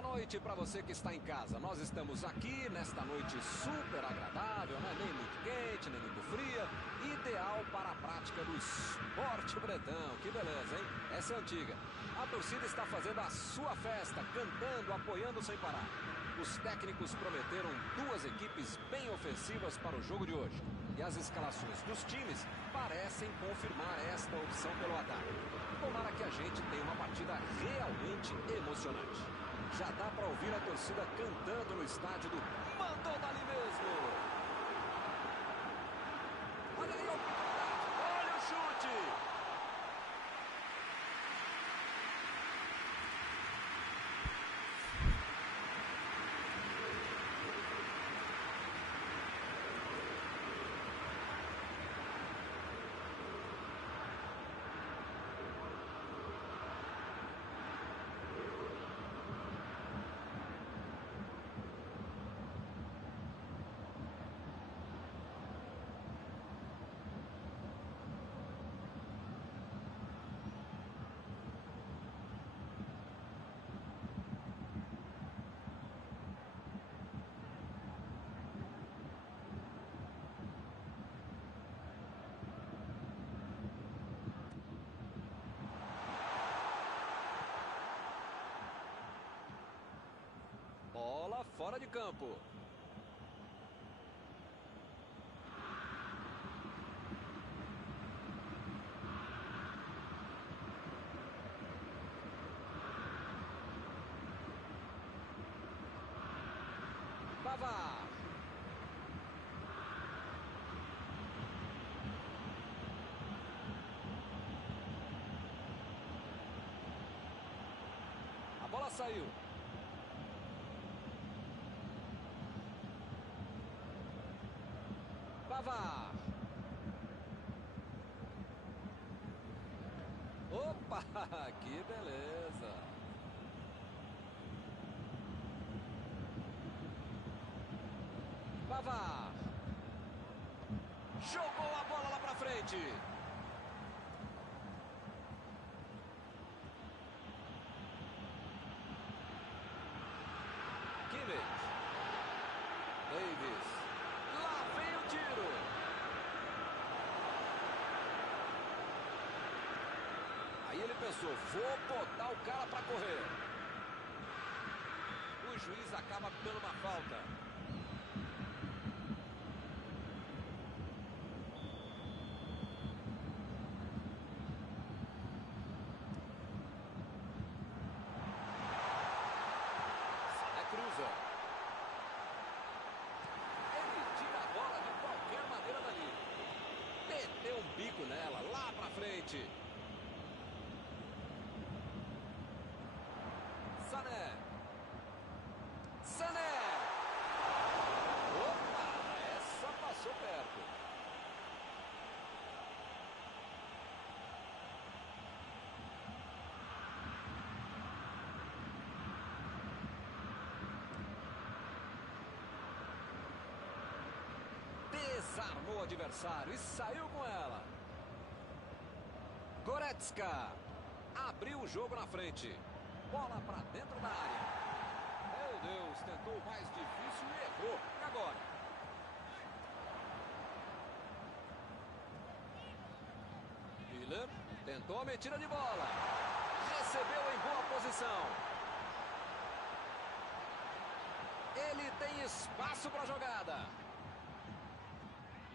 Boa noite para você que está em casa. Nós estamos aqui nesta noite super agradável, né? Nem muito quente, nem muito fria. Ideal para a prática do esporte bretão. Que beleza, hein? Essa é antiga. A torcida está fazendo a sua festa, cantando, apoiando sem parar. Os técnicos prometeram duas equipes bem ofensivas para o jogo de hoje. E as escalações dos times parecem confirmar esta opção pelo ataque. Tomara que a gente tenha uma partida realmente emocionante. Já dá para ouvir a torcida cantando no estádio do Mandou Dali mesmo. Olha aí a oportunidade, olha o chute. Bola fora de campo. Pavar. A bola saiu. Pavar. Opa, que beleza. Pavar. Jogou a bola lá pra frente. Kimmich. Davis. Lá vem o tiro. Aí ele pensou, vou botar o cara para correr. O juiz acaba dando uma falta. Sané cruza. Ele tira a bola de qualquer maneira dali. Meteu um bico nela, lá pra frente. Sané. Sané. Opa, essa passou perto. Desarmou o adversário e saiu com ela. Goretzka. Abriu o jogo na frente. Bola para dentro da área. Meu Deus, tentou o mais difícil e errou. E agora? Miller tentou a metida de bola. Recebeu em boa posição. Ele tem espaço para a jogada.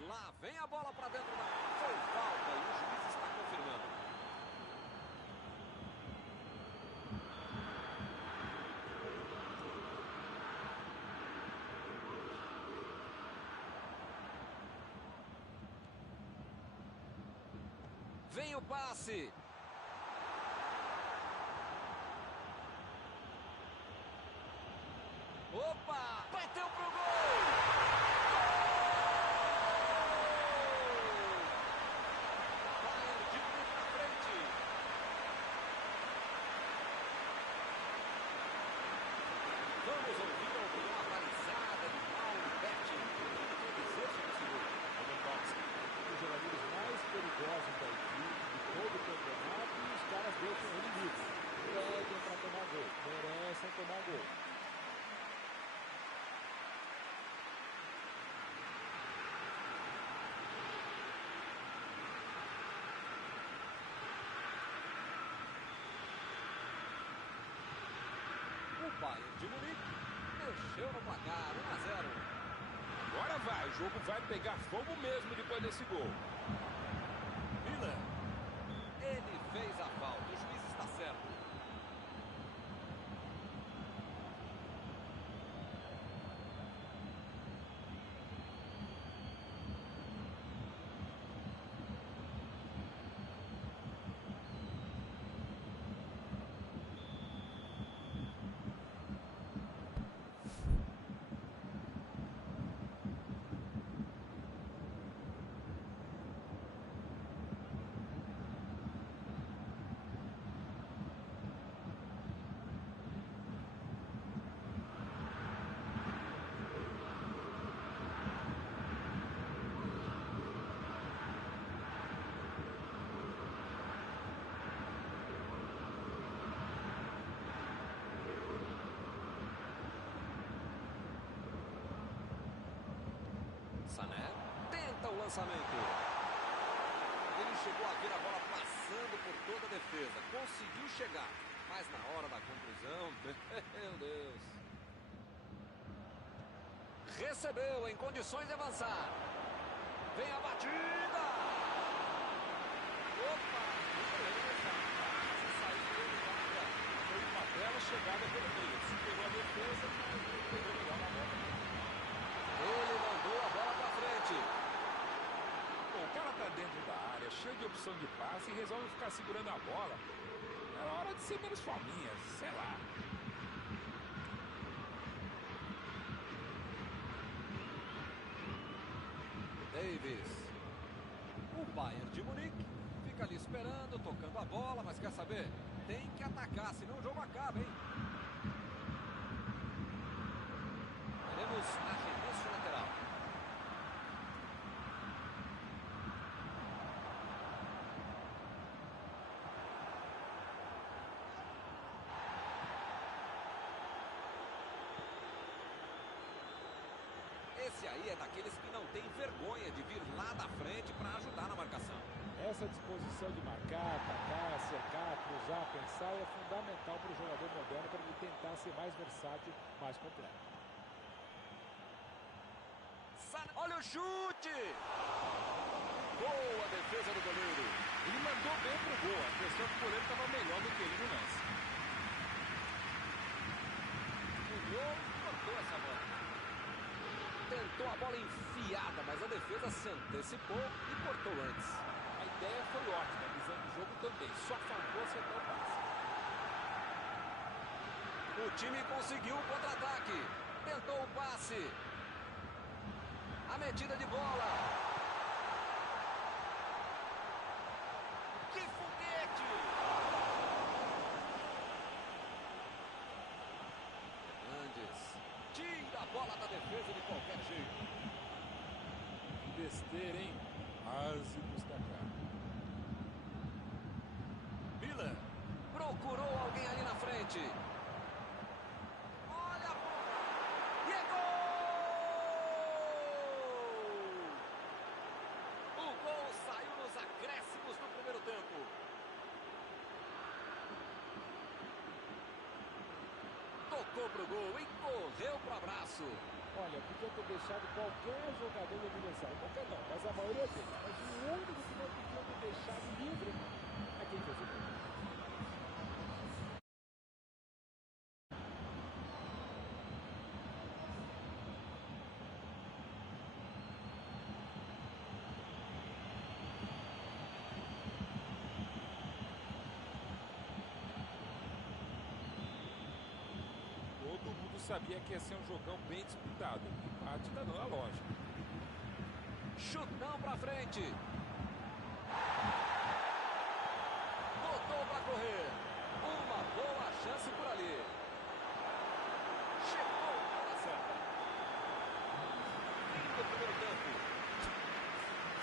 Lá vem a bola para dentro da área. Foi falta e o juiz está confirmando. Vem o passe. Opa! Bateu pro gol! Bayern de Munique na frente. Vamos ouvir a opinião avalizada de Paulo Betting. O que quer dizer sobre esse gol? Os jogadores mais perigosos da equipe, de todo o campeonato, e os caras deixam ele livre. Pedem para tomar gol, merecem tomar gol. Bayern de Munique mexeu no placar, 1-0. Agora vai, o jogo vai pegar fogo mesmo depois desse gol. Miller. Ele fez a falta, o juiz está certo. Sané tenta o lançamento. Ele chegou a ver a bola passando por toda a defesa. Conseguiu chegar, mas na hora da conclusão, meu Deus. Recebeu em condições de avançar. Vem a batida. Opa, beleza. Quase saiu dele lá. Foi uma bela chegada pelo meio. Superou a defesa, mas não pegou legal na bola. Ele mandou a bola pra frente. Bom, o cara tá dentro da área, cheio de opção de passe e resolve ficar segurando a bola. Era hora de ser menos fominha, sei lá. Davis. O Bayern de Munique fica ali esperando, tocando a bola, mas quer saber? Tem que atacar, senão o jogo acaba, hein? Teremos arremesso lateral. Esse aí é daqueles que não tem vergonha de vir lá da frente para ajudar na marcação. Essa disposição de marcar, atacar, cercar, cruzar, pensar é fundamental para o jogador moderno para ele tentar ser mais versátil, mais completo. Olha o chute! Boa defesa do goleiro. Ele mandou bem pro gol. A questão é que o goleiro estava melhor do que ele no lance. Pulou e cortou essa bola. Tentou a bola enfiada, mas a defesa se antecipou e cortou antes. A ideia foi ótima, a visão do jogo também. Só faltou acertar o passe. O time conseguiu o contra-ataque. Tentou o passe. A metida de bola. Que foguete! Fernandes tira a bola da defesa de qualquer jeito. Que besteira, hein? Quase custa caro. Miller procurou alguém ali na frente. Olha a bola. E é gol! O gol saiu nos acréscimos do primeiro tempo. Tocou pro gol e correu pro abraço. Olha, podia ter deixado qualquer jogador do adversário. Qualquer não, mas a maioria deles. Mas o único que não podia ter deixado livre é quem fez o gol. Todo mundo sabia que ia ser um jogão bem disputado. Empate ainda não é lógico. Chutão pra frente. Botou pra correr. Uma boa chance por ali. Chegou na hora certa. Fim do primeiro tempo.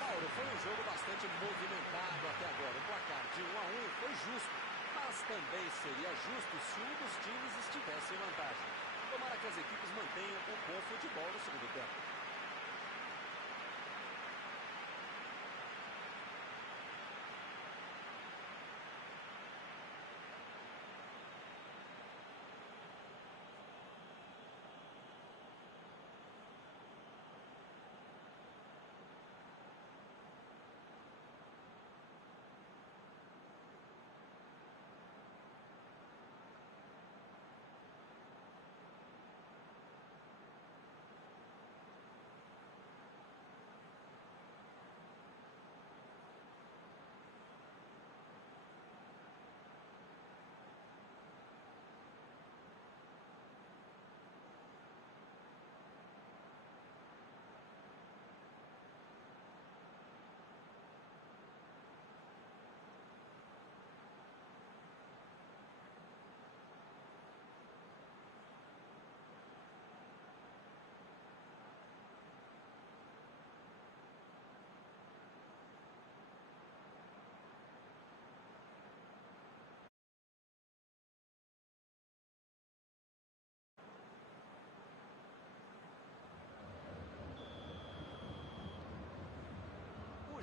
Mauro, foi um jogo bastante movimentado até agora. O placar de 1-1 foi justo, mas também seria justo se um dos times estivesse em vantagem. Tomara que as equipes mantenham um bom futebol no segundo tempo.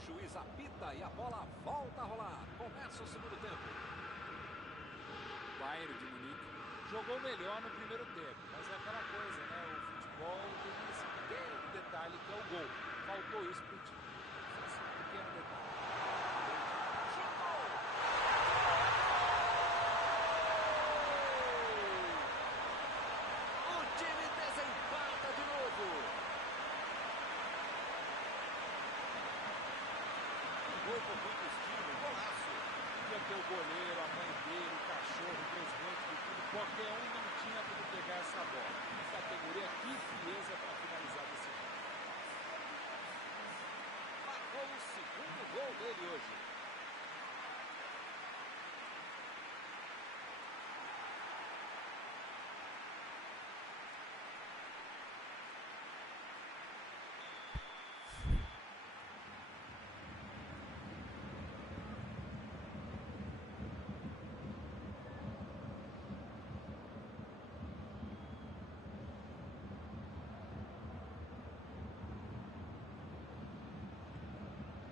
juiz apita e a bola volta a rolar. Começa o segundo tempo. O Bayern de Munique jogou melhor no primeiro tempo, mas é aquela coisa, né? O futebol tem esse pequeno detalhe que é o gol. Faltou isso pro time. Esse pequeno detalhe. Chutou! O time desempata de novo. Um gol com muito estilo, um golaço. Podia ter o goleiro, a mãe dele, o cachorro, o presidente do time. Qualquer um não tinha como pegar essa bola. Categoria que frieza para finalizar desse jogo. Marcou o segundo gol dele hoje.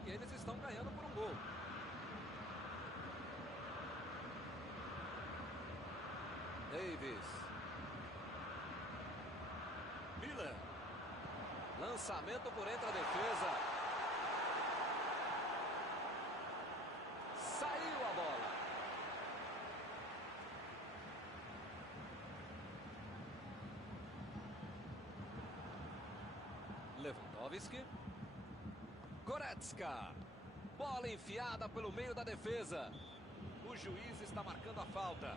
E eles estão ganhando por um gol. Davis. Miller. Lançamento por entre a defesa. Saiu a bola. Lewandowski. Goretzka. Bola enfiada pelo meio da defesa. O juiz está marcando a falta.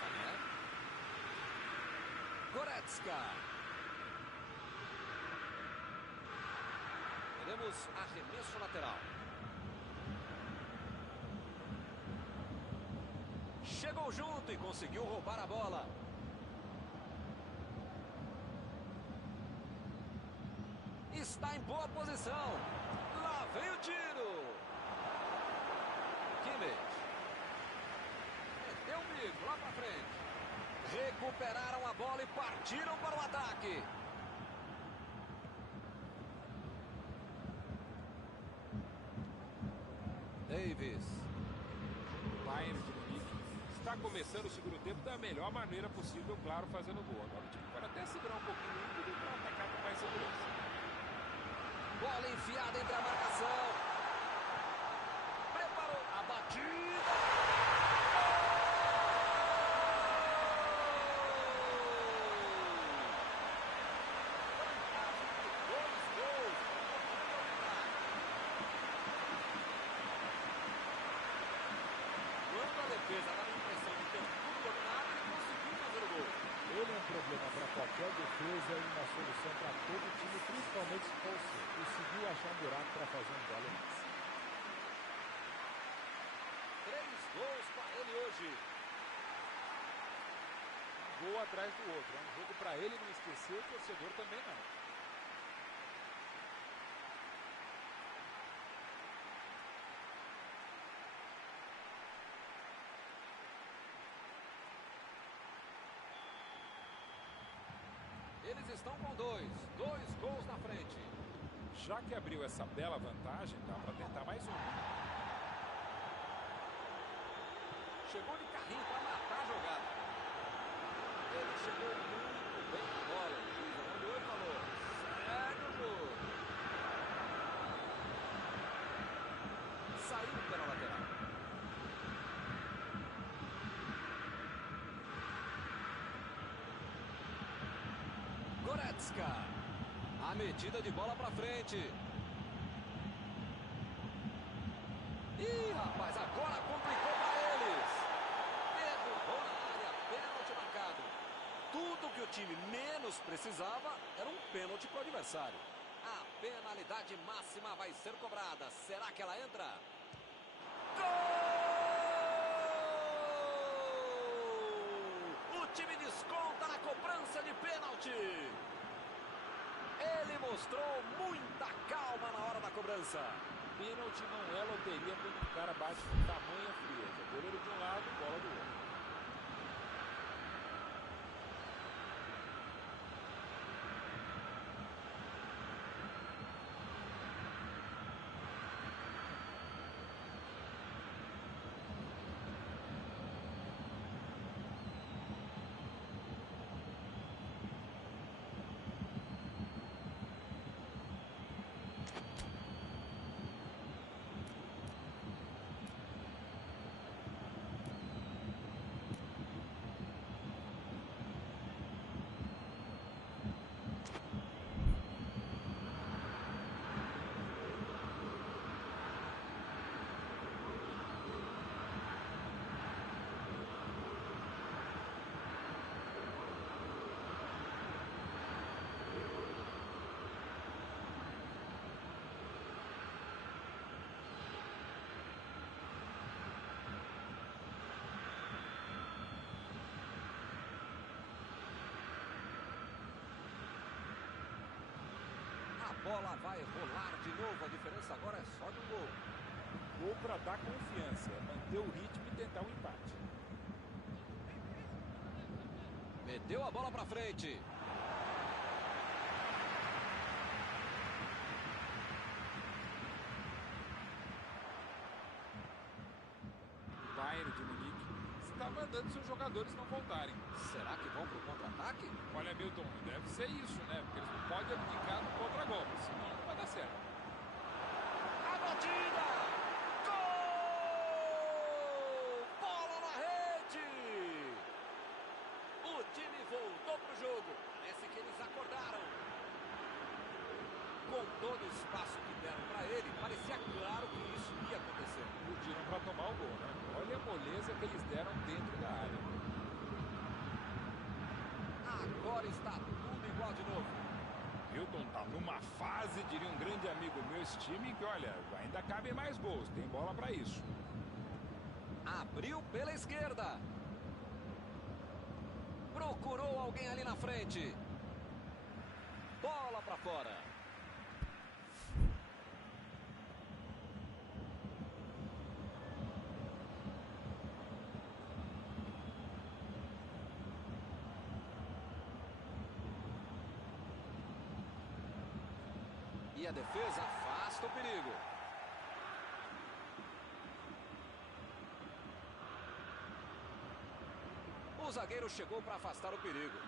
Sané. Goretzka. Teremos arremesso lateral. Chegou junto e conseguiu roubar a bola. Está em boa posição. Lá vem o tiro. Kimmich. Meteu o bico lá pra frente. Recuperaram a bola e partiram para o ataque. Davis. O Bayern de Munique está começando o segundo tempo da melhor maneira possível, claro, fazendo gol. Agora o time pode até segurar um pouquinho o ímpeto para atacar com mais segurança. Bola enfiada entre a marcação. Preparou a batida. Quando a defesa dá a impressão de ter tudo dominado, ele conseguiu fazer o gol. Ele é um problema para qualquer defesa e uma solução para todo o time, principalmente se for o seu. Conseguiu achar um buraco para fazer um belo lance. 3 gols para ele hoje. Um gol atrás do outro. É um jogo para ele não esquecer, o torcedor também não. Eles estão com 2 gols na frente. Já que abriu essa bela vantagem, dá para tentar mais um. Chegou de carrinho para matar a jogada. Ele chegou muito bem na bola. O juiz olhou e falou: segue o jogo. Saiu pela lateral. Goretzka. A metida de bola pra frente. Ih, rapaz, agora complicou pra eles. Derrubou na área, pênalti marcado. Tudo que o time menos precisava era um pênalti pro adversário. A penalidade máxima vai ser cobrada. Será que ela entra? Gol! O time desconta na cobrança de pênalti. mostrou muita calma na hora da cobrança. Pênalti não é loteria quando o cara bate com tamanha frieza. Goleiro de um lado, bola do outro. A bola vai rolar de novo, a diferença agora é só de um gol. Gol para dar confiança, manter o ritmo e tentar o empate. Meteu a bola para frente. Bayern de Munique está mandando seus jogadores não voltarem. Será que vão para o contra-ataque? Olha, Milton, deve ser isso, né? Porque eles não podem abdicar do contra-golpe, senão não vai dar certo. A batida! Gol! Bola na rede! O time voltou pro jogo. Parece que eles acordaram. Com todo o espaço que deram para ele, parecia claro que isso ia acontecer. Pediram para tomar o gol, né? Olha a moleza que eles deram dentro da área. Agora está tudo igual de novo. Milton tá numa fase, diria um grande amigo meu, esse time, que olha, ainda cabem mais gols, tem bola para isso. Abriu pela esquerda. Procurou alguém ali na frente. Bola para fora. E a defesa afasta o perigo. O zagueiro chegou para afastar o perigo.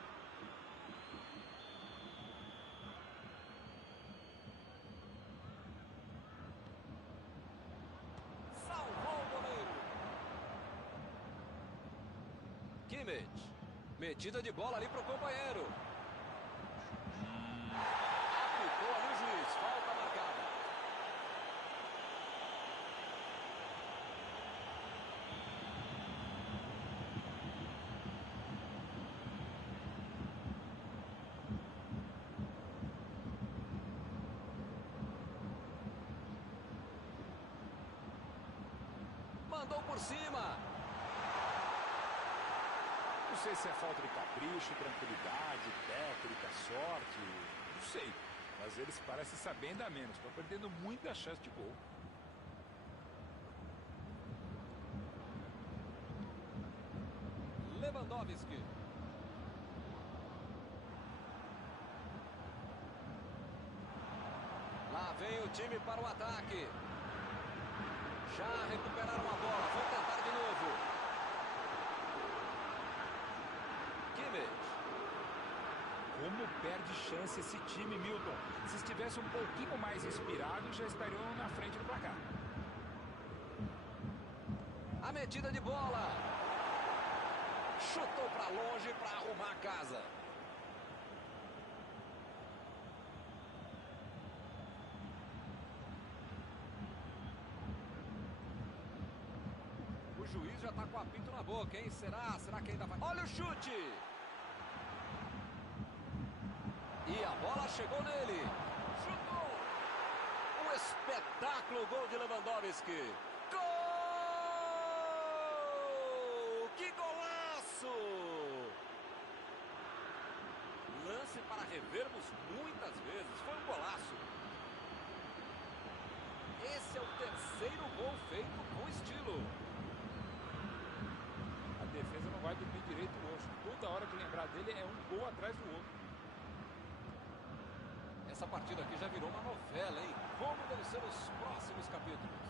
Salvou o goleiro. Kimmich. Metida de bola ali para o companheiro. Apitou ali o juiz. Falta marcada. Mandou por cima. Não sei se é falta de capricho, tranquilidade, técnica, sorte, não sei. Mas eles parecem saber ainda menos, estão perdendo muita chance de gol. Lewandowski. Lá vem o time para o ataque. Já recuperaram a bola, vão tentar de novo. Kimmich. Como perde chance esse time, Milton. Se estivesse um pouquinho mais inspirado, já estariam na frente do placar. A metida de bola. Chutou para longe para arrumar a casa. O juiz já está com o apito na boca, hein? Será que ainda vai? Olha o chute! E a bola chegou nele. Chutou! Um espetáculo, gol de Lewandowski. Gol! Que golaço! Lance para revermos muitas vezes. Foi um golaço. Esse é o terceiro gol feito com estilo. A defesa não vai dormir direito hoje. Toda hora que lembrar dele é um gol atrás do outro. Essa partida aqui já virou uma novela, hein? Como vão ser os próximos capítulos?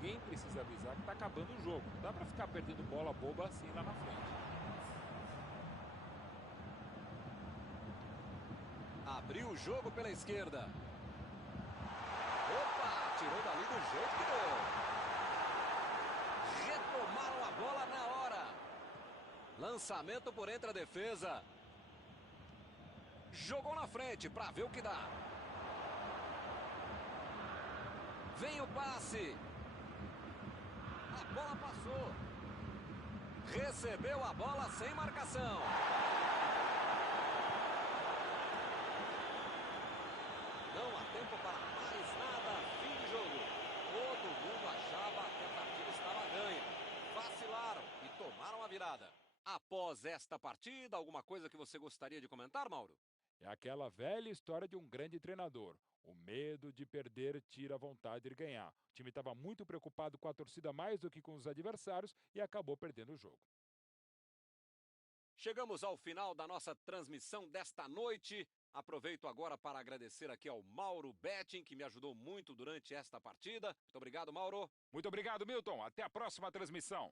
Ninguém precisa avisar que tá acabando o jogo. Não dá pra ficar perdendo bola boba assim lá na frente. Abriu o jogo pela esquerda. Opa! Tirou dali do jeito que deu. Retomaram a bola na hora. Lançamento por entre a defesa. Jogou na frente para ver o que dá. Vem o passe. A bola passou. Recebeu a bola sem marcação. Não há tempo para mais nada. Fim de jogo. Todo mundo achava que a partida estava ganha. Vacilaram e tomaram a virada. Após esta partida, alguma coisa que você gostaria de comentar, Mauro? É aquela velha história de um grande treinador. O medo de perder tira a vontade de ganhar. O time estava muito preocupado com a torcida mais do que com os adversários e acabou perdendo o jogo. Chegamos ao final da nossa transmissão desta noite. Aproveito agora para agradecer aqui ao Mauro Betting, que me ajudou muito durante esta partida. Muito obrigado, Mauro. Muito obrigado, Milton. Até a próxima transmissão.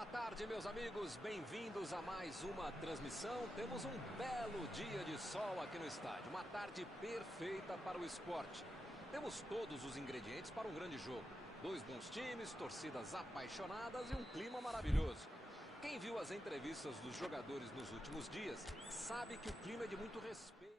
Boa tarde, meus amigos, bem-vindos a mais uma transmissão. Temos um belo dia de sol aqui no estádio, uma tarde perfeita para o esporte. Temos todos os ingredientes para um grande jogo. 2 bons times, torcidas apaixonadas e um clima maravilhoso. Quem viu as entrevistas dos jogadores nos últimos dias sabe que o clima é de muito respeito.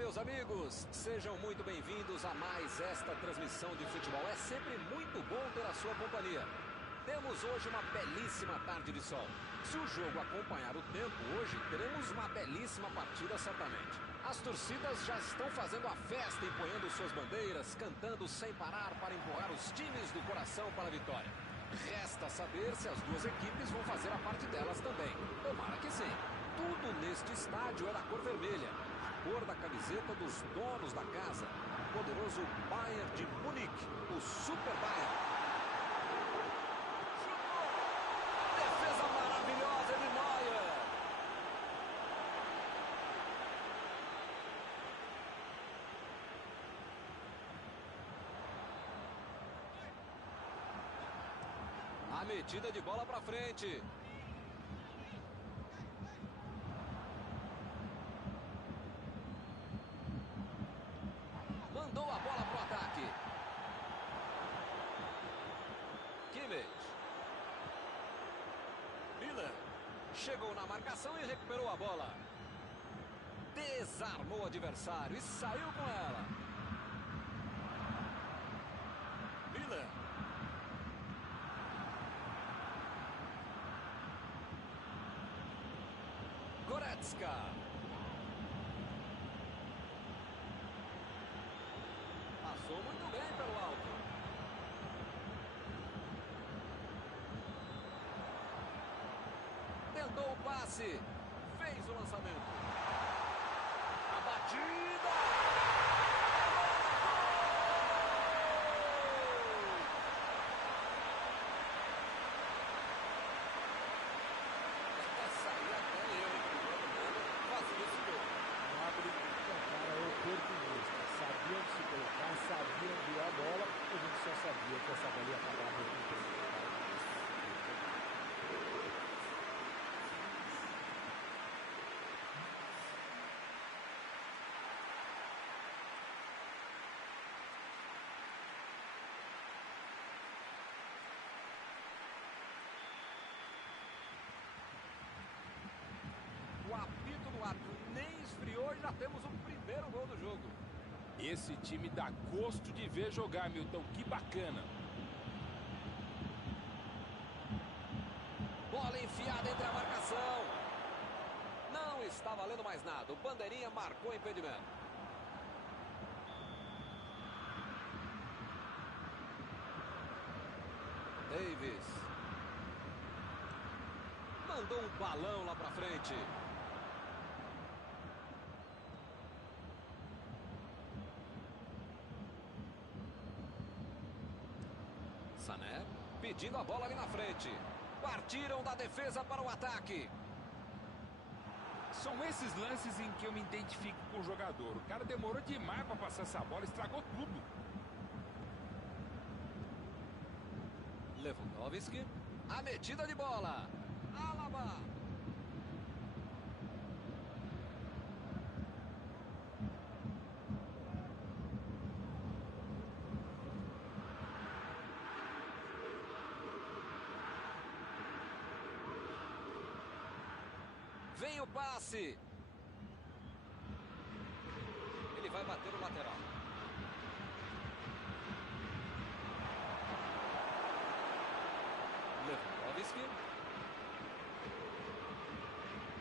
meus amigos, sejam muito bem-vindos a mais esta transmissão de futebol. É sempre muito bom ter a sua companhia. Temos hoje uma belíssima tarde de sol. Se o jogo acompanhar o tempo hoje, teremos uma belíssima partida certamente. As torcidas já estão fazendo a festa, empunhando suas bandeiras, cantando sem parar para empurrar os times do coração para a vitória. Resta saber se as duas equipes vão fazer a parte delas também. Tomara que sim. Tudo neste estádio é da cor vermelha, a cor da camiseta dos donos da casa, o poderoso Bayern de Munique, o Super Bayern. Defesa maravilhosa de Neuer. A metida de bola para frente. Mandou a bola para o ataque. Kimmich. Miller. Chegou na marcação e recuperou a bola. Desarmou o adversário e saiu com ela. Miller. Goretzka. Passou muito bem pelo alto. Tentou o passe. Fez o lançamento. A batida. Essa aí até eu, fazia esse gol. Cara, é oportunista. Sabiam se colocar, sabiam virar a bola. A gente só sabia que essa bola ia acabar no tempo. O apito do árbitro nem esfriou e já temos o primeiro gol do jogo. Esse time dá gosto de ver jogar, Milton. Que bacana. Bola enfiada entre a marcação. Não está valendo mais nada. O bandeirinha marcou o impedimento. Davis. Mandou um balão lá pra frente. Sané pedindo a bola ali na frente. Partiram da defesa para o ataque. São esses lances em que eu me identifico com o jogador. O cara demorou demais para passar essa bola, estragou tudo. Lewandowski. A metida de bola. Alaba. Vem o passe. Ele vai bater o lateral. Lewandowski.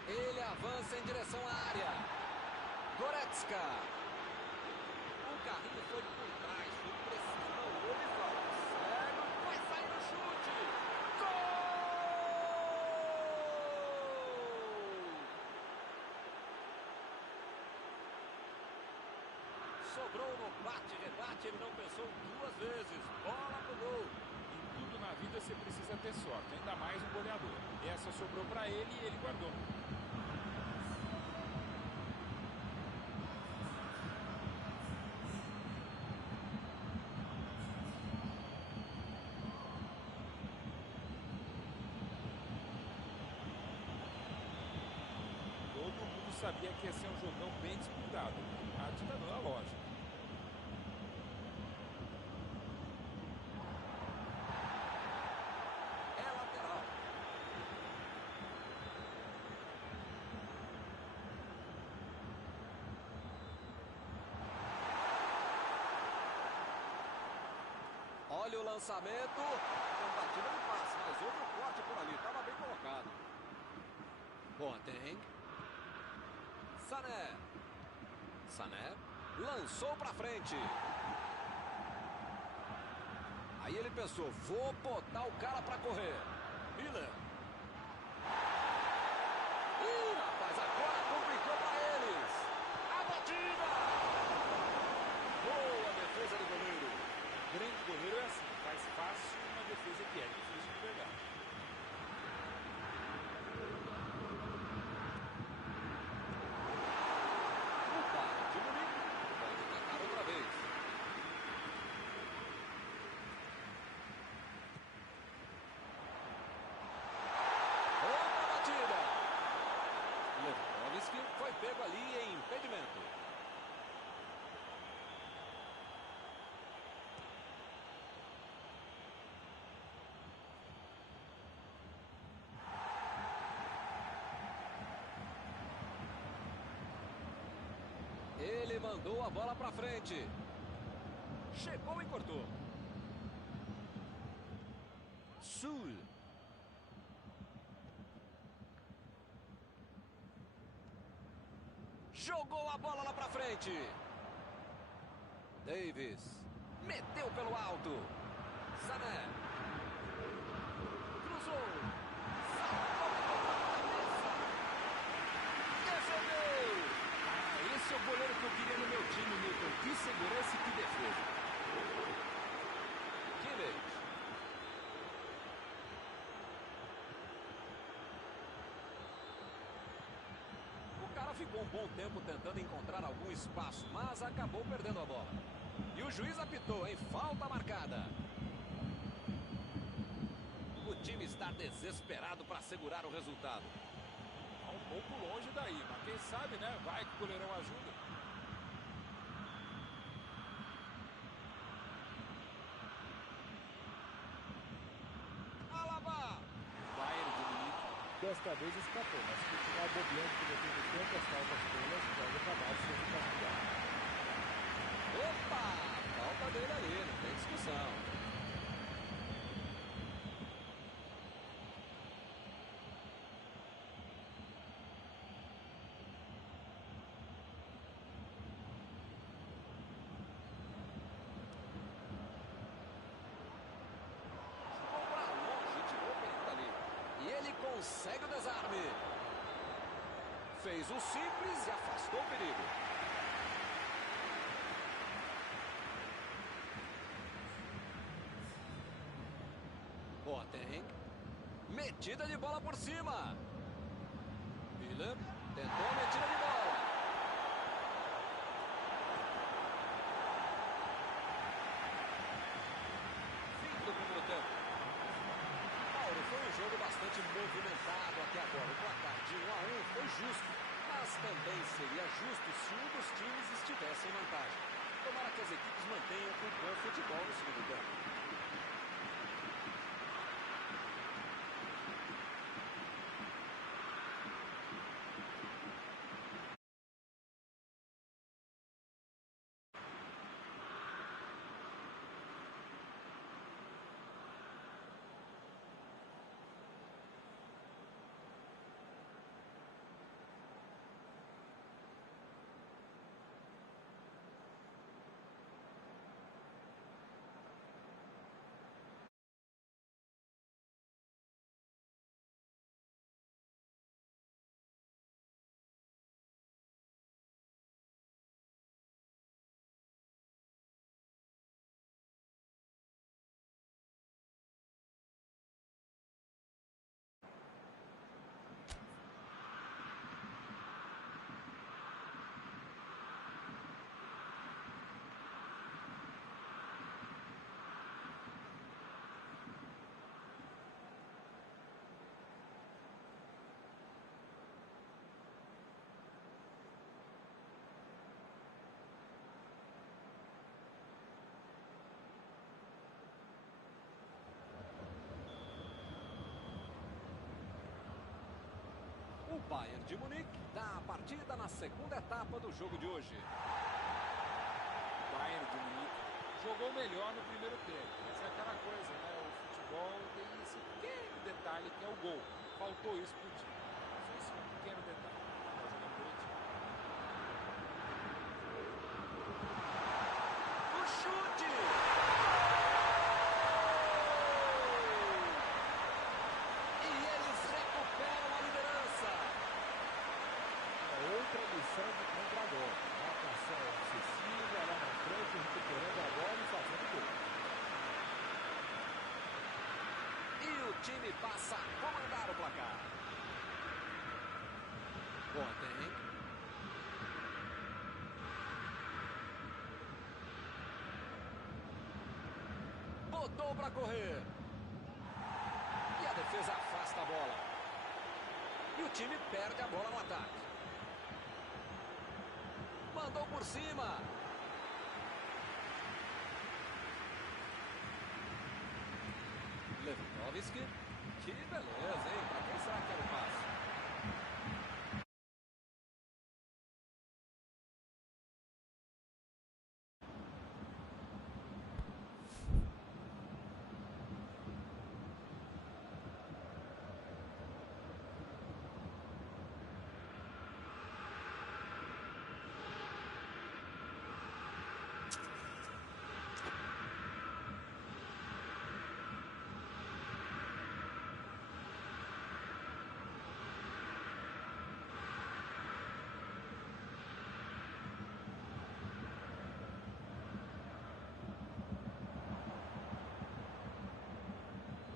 Ele avança em direção à área. Goretzka. O carrinho foi por trás, foi preciso, não houve falta. Cego, vai sair no chute. Gol! Sobrou no bate-rebate, ele não pensou duas vezes. Bola pro gol. Em tudo na vida você precisa ter sorte, ainda mais um goleador. Essa sobrou para ele e ele guardou. Todo mundo sabia que ia ser um jogão bem disputado. A ditadura lógica. É lateral. Olha o lançamento. Combatida no passe, mas houve um corte por ali. Estava bem colocado. Boateng. Sané. Sané lançou para frente. Aí ele pensou, vou botar o cara para correr. Miller. Ih, rapaz, agora complicou para eles. A batida. Boa defesa do goleiro. Grande goleiro é assim, faz fácil uma defesa que é difícil de pegar. O Bayern de Munique pode atacar outra vez. Outra batida. Lewandowski foi pego ali em impedimento. Ele mandou a bola para frente. Chegou e cortou. Sul. Jogou a bola lá para frente. Davis. Meteu pelo alto. Sané. Cruzou. Saltou a cabeça. Defendeu. Esse é o goleiro que eu queria no meu time, Milton. Que segurança e que defesa. Kimmich. O cara ficou um bom tempo tentando encontrar algum espaço, mas acabou perdendo a bola. E o juiz apitou, hein? Falta marcada. O time está desesperado para segurar o resultado. Tá um pouco longe daí, mas quem sabe, né? Vai que o goleirão ajuda. Alaba! Bayern de Munique. Desta vez escapou, mas se continuar bobeando cometendo tantas faltas tolas, pode acabar sendo castigado. Opa! Falta dele ali, não tem discussão. Jogou pra longe, tirou bem dali. E ele consegue o desarme. Fez o simples e afastou o perigo. Boateng. Metida de bola por cima. Miller tentou a metida de bola. Fim do primeiro tempo. Mauro, foi um jogo bastante movimentado até agora. O placar de 1-1 foi justo, mas também seria justo se um dos times estivesse em vantagem. Tomara que as equipes mantenham um bom futebol no segundo tempo. O Bayern de Munique dá a partida na segunda etapa do jogo de hoje. Bayern de Munique jogou melhor no primeiro tempo, mas é aquela detalhe que é o gol. Faltou isso pro time. Só esse pequeno detalhe. Tá jogando direitinho. O chute! E eles recuperam a liderança. Outra missão de contra-golpe. Marcação excessiva lá na frente, recuperando a bola e fazendo gol. E o time passa a comandar o placar. Boateng. Botou para correr. E a defesa afasta a bola. E o time perde a bola no ataque. Mandou por cima. Lewandowski. Que beleza, hein? Para quem será que era o passe?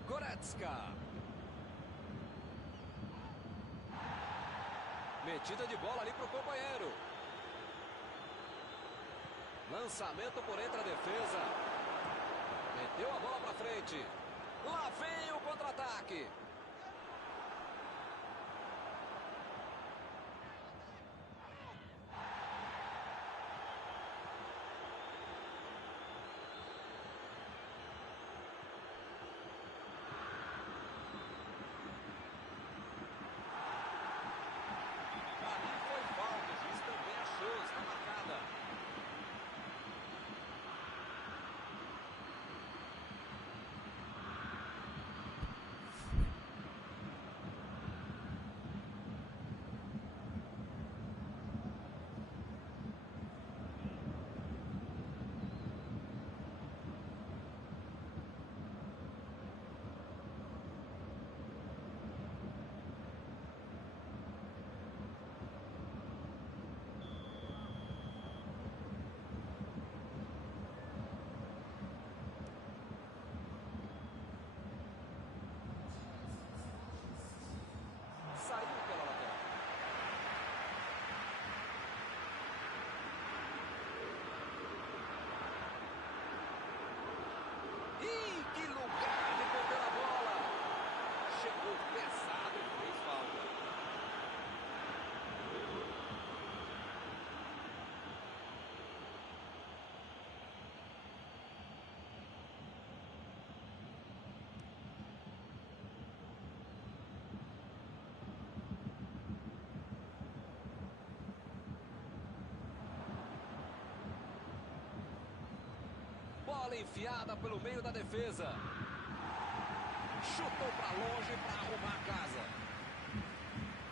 Goretzka. Metida de bola ali para o companheiro. Lançamento por entre a defesa. Meteu a bola para frente. Lá vem o contra-ataque. Saiu pela lateral. Ih, que lugar de perder a bola. Chegou pesado e fez falta. Bola enfiada pelo meio da defesa. Chutou para longe para arrumar a casa.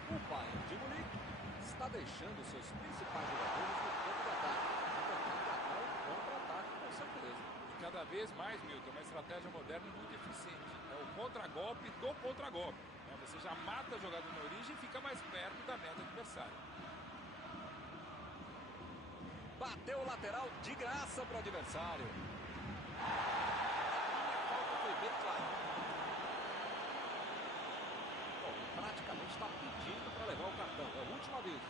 O Bayern de Munique está deixando seus principais jogadores no campo de ataque. Tentando atacar o contra-ataque com certeza. E cada vez mais, Milton, uma estratégia moderna e muito eficiente. É o contra-golpe do contra-golpe. Você já mata a jogada na origem e fica mais perto da meta adversária. Bateu o lateral de graça para o adversário. A falta foi bem clara. Bom, praticamente está pedindo para levar o cartão. É o último aviso.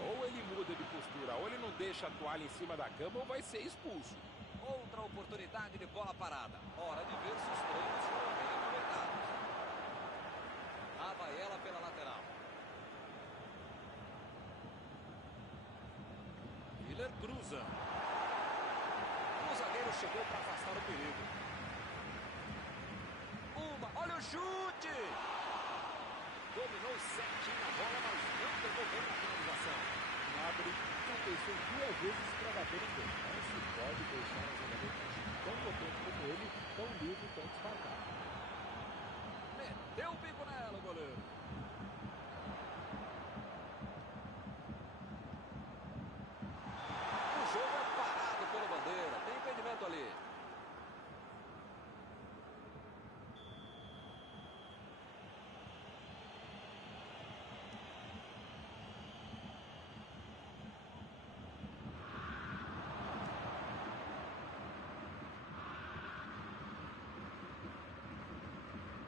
Ou ele muda de postura, ou ele não deixa a toalha em cima da cama, ou vai ser expulso. Outra oportunidade de bola parada. Hora de ver se os treinos foram bem aproveitados. Lá vai ela pela lateral. Miller cruza. O zagueiro chegou para afastar o perigo. Olha o chute! Dominou certinho a bola, mas não pegou bem na finalização. Gnabry já pensou duas vezes para bater no gol. Não se pode deixar um jogador tão potente como ele, tão livre, tão desmarcado. Meteu o bico.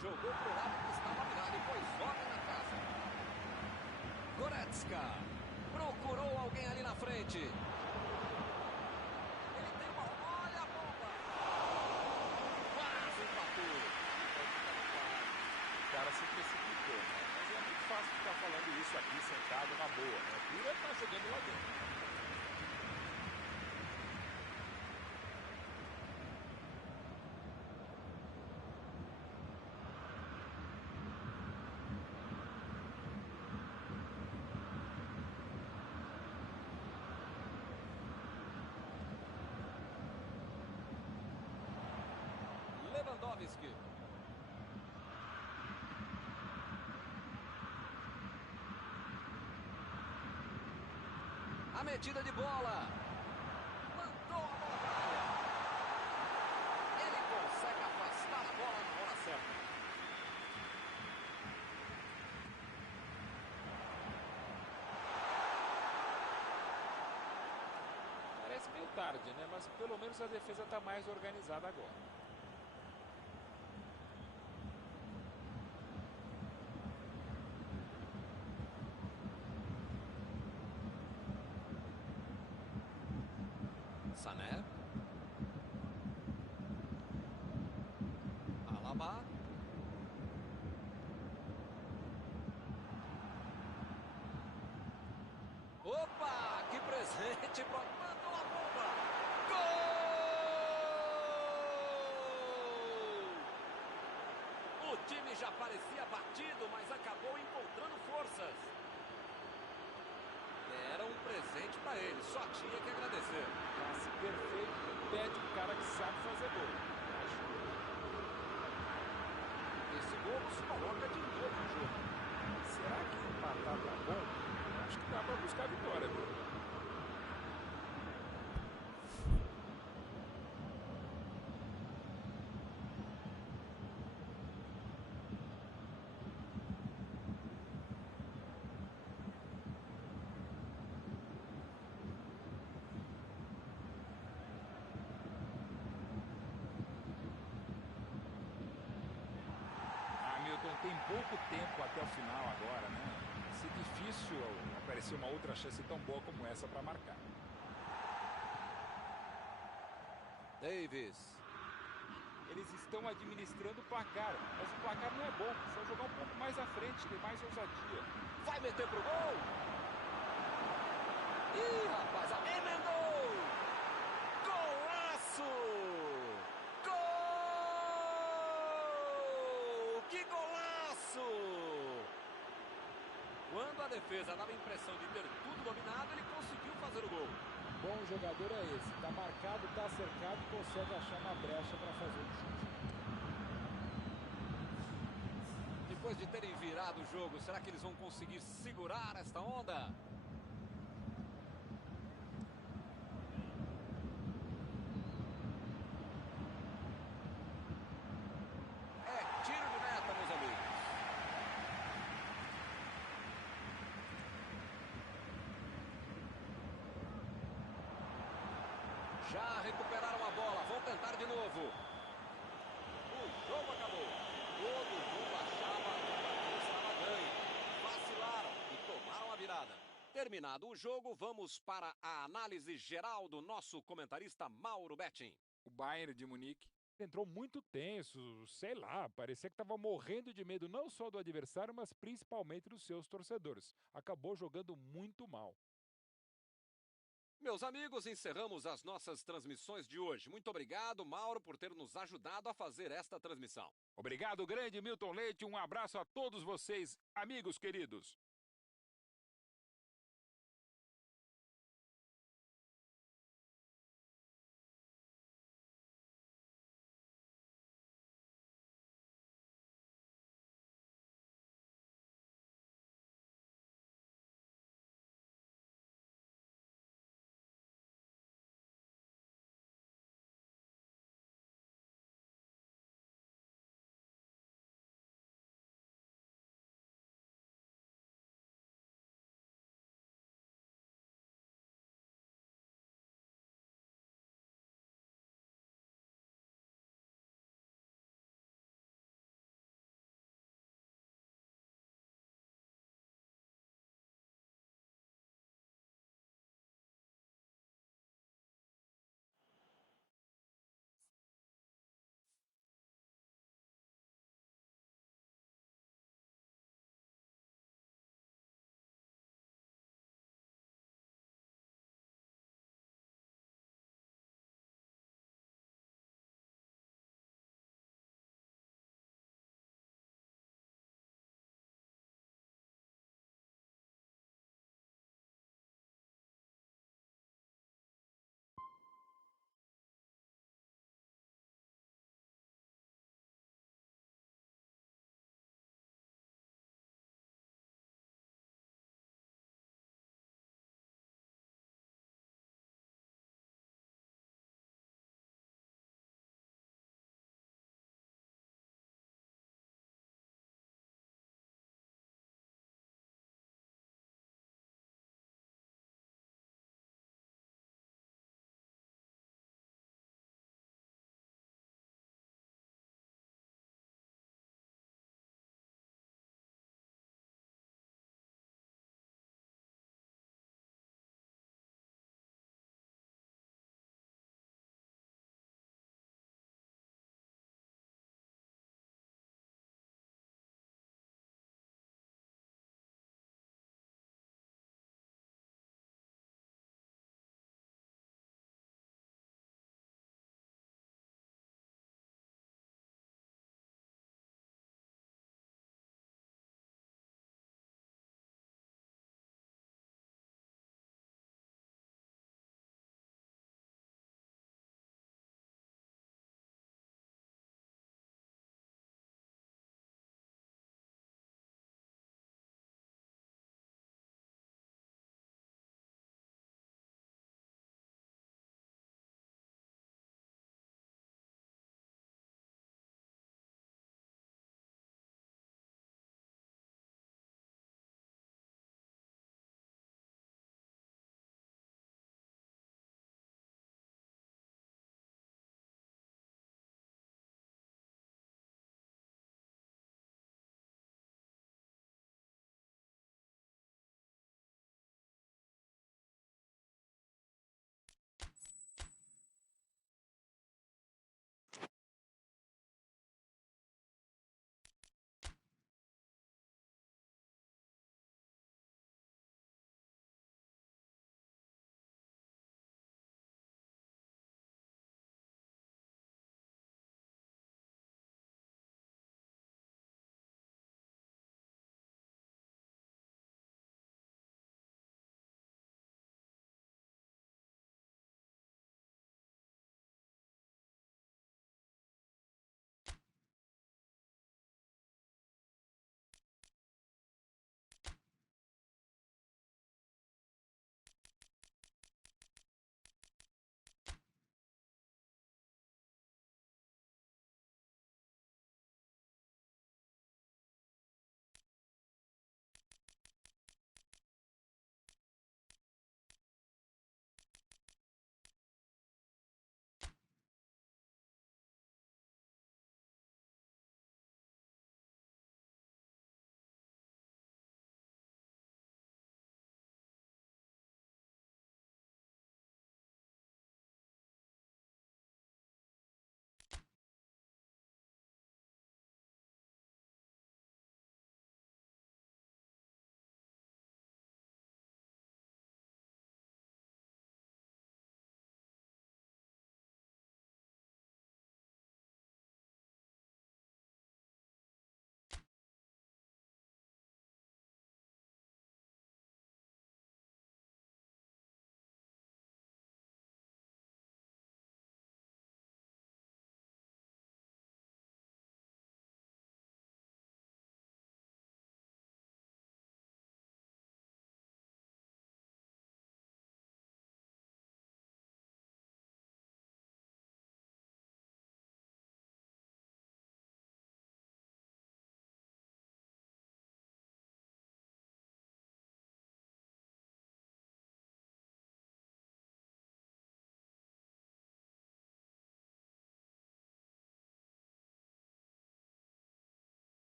Jogou pro lado que estava virado e foi joga na casa. Goretzka procurou alguém ali na frente. Ele tem uma... Olha a bomba! Quase empatou. O cara se precipitou, né? Mas é muito fácil ficar falando isso aqui sentado na boa, né? O duro é estar jogando lá dentro. Lewandowski. A metida de bola. Mandou a bola para a área. Ele consegue afastar a bola na hora certa. Parece meio tarde, né? Mas pelo menos a defesa está mais organizada agora. Sané. Alaba. Opa, que presente. Mandou a bomba. Gol! O time já parecia batido, mas acabou encontrando forças. Era um presente para ele, só tinha que agradecer. Passe perfeito, pede um cara que sabe fazer gol. Esse gol se coloca de novo no jogo. Será que empatar tá bom? Acho que dá para buscar a vitória, viu? Tem pouco tempo até o final agora, né? Vai ser difícil aparecer uma outra chance tão boa como essa para marcar. Davis. Eles estão administrando o placar, mas o placar não é bom. Só jogar um pouco mais à frente, ter mais ousadia. Vai meter pro gol! Ih, rapaz, emendou! Golaço! Gol! Que golaço! Quando a defesa dava a impressão de ter tudo dominado, ele conseguiu fazer o gol. Bom jogador é esse. Tá marcado, tá cercado e consegue achar uma brecha para fazer o chute. Depois de terem virado o jogo, será que eles vão conseguir segurar esta onda? É tiro de meta, meus amigos. Já recuperaram a bola, vão tentar de novo. O jogo acabou. Todo mundo achava que o partido estava ganho. Vacilaram e tomaram a virada. Terminado o jogo, vamos para a análise geral do nosso comentarista Mauro Betting. O Bayern de Munique entrou muito tenso, sei lá, parecia que estava morrendo de medo não só do adversário, mas principalmente dos seus torcedores. Acabou jogando muito mal. Meus amigos, encerramos as nossas transmissões de hoje. Muito obrigado, Mauro, por ter nos ajudado a fazer esta transmissão. Obrigado, grande Milton Leite. Um abraço a todos vocês, amigos queridos.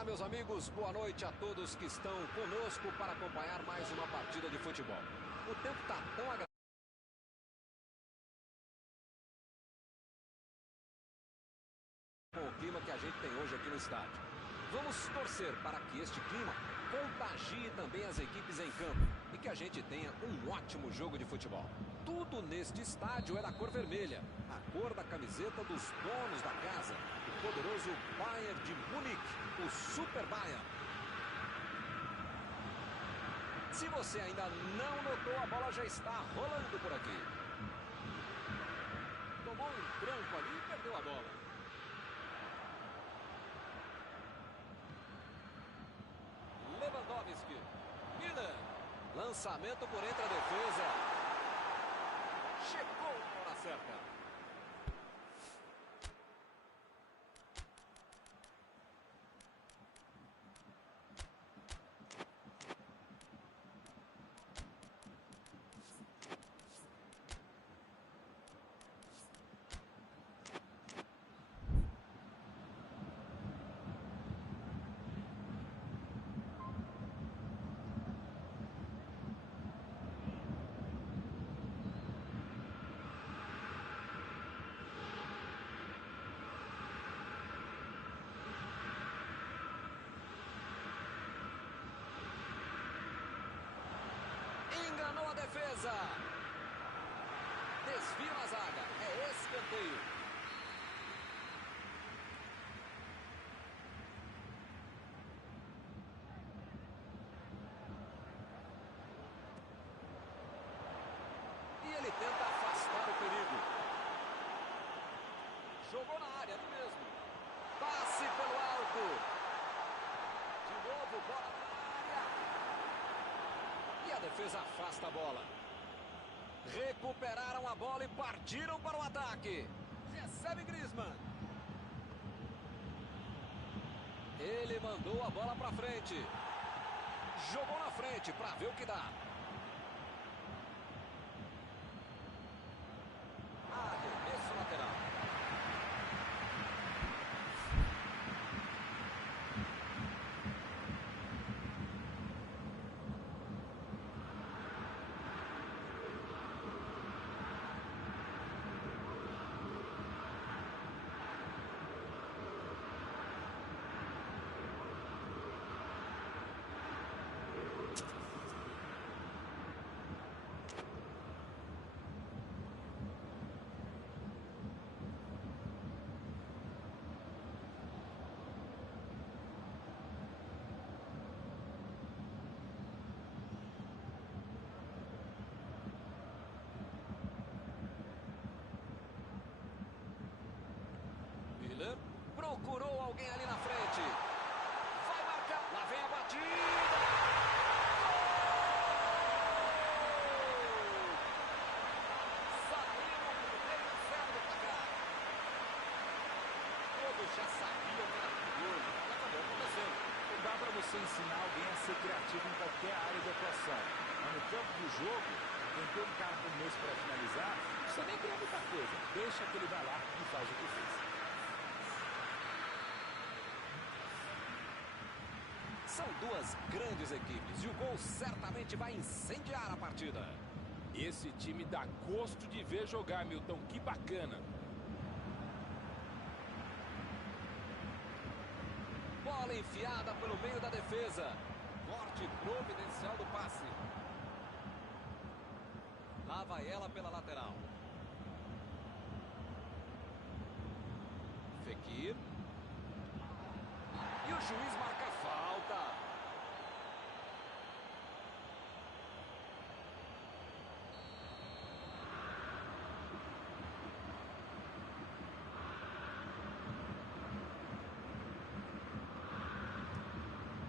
Olá, meus amigos, boa noite a todos que estão conosco para acompanhar mais uma partida de futebol. O tempo está tão agradável com o clima que a gente tem hoje aqui no estádio. Vamos torcer para que este clima contagie também as equipes em campo e que a gente tenha um ótimo jogo de futebol. Tudo neste estádio é da cor vermelha, a cor da camiseta dos donos da casa, o poderoso Bayern de Munique, o Super Bayern. Se você ainda não notou, a bola já está rolando por aqui. Tomou um tranco ali e perdeu a bola. Lewandowski. Miller. Lançamento por entre a defesa. Chegou na hora certa. Enganou a defesa. Desvio na zaga. É escanteio. E ele tenta afastar o perigo. Jogou na área, ali mesmo. Passe pelo alto. De novo, bola na área. E a defesa afasta a bola. Recuperaram a bola e partiram para o ataque. Recebe Griezmann. Ele mandou a bola para frente. Jogou na frente para ver o que dá. Arremesso lateral. Procurou alguém ali na frente. Vai marcar. Lá vem a batida. Gol! Saiu o primeiro zero do placar. Todos já sabiam que era perigoso. E acabou acontecendo. Não dá para você ensinar alguém a ser criativo em qualquer área de atuação. Mas no campo do jogo, quem tem um cara como esse para finalizar, não precisa nem criar muita coisa. Deixa que ele vai lá e faz o que fez. São duas grandes equipes e o gol certamente vai incendiar a partida. Esse time dá gosto de ver jogar, Milton. Que bacana. Bola enfiada pelo meio da defesa. Corte providencial do passe. Lá vai ela pela lateral. Fekir. E o juiz marca a falta.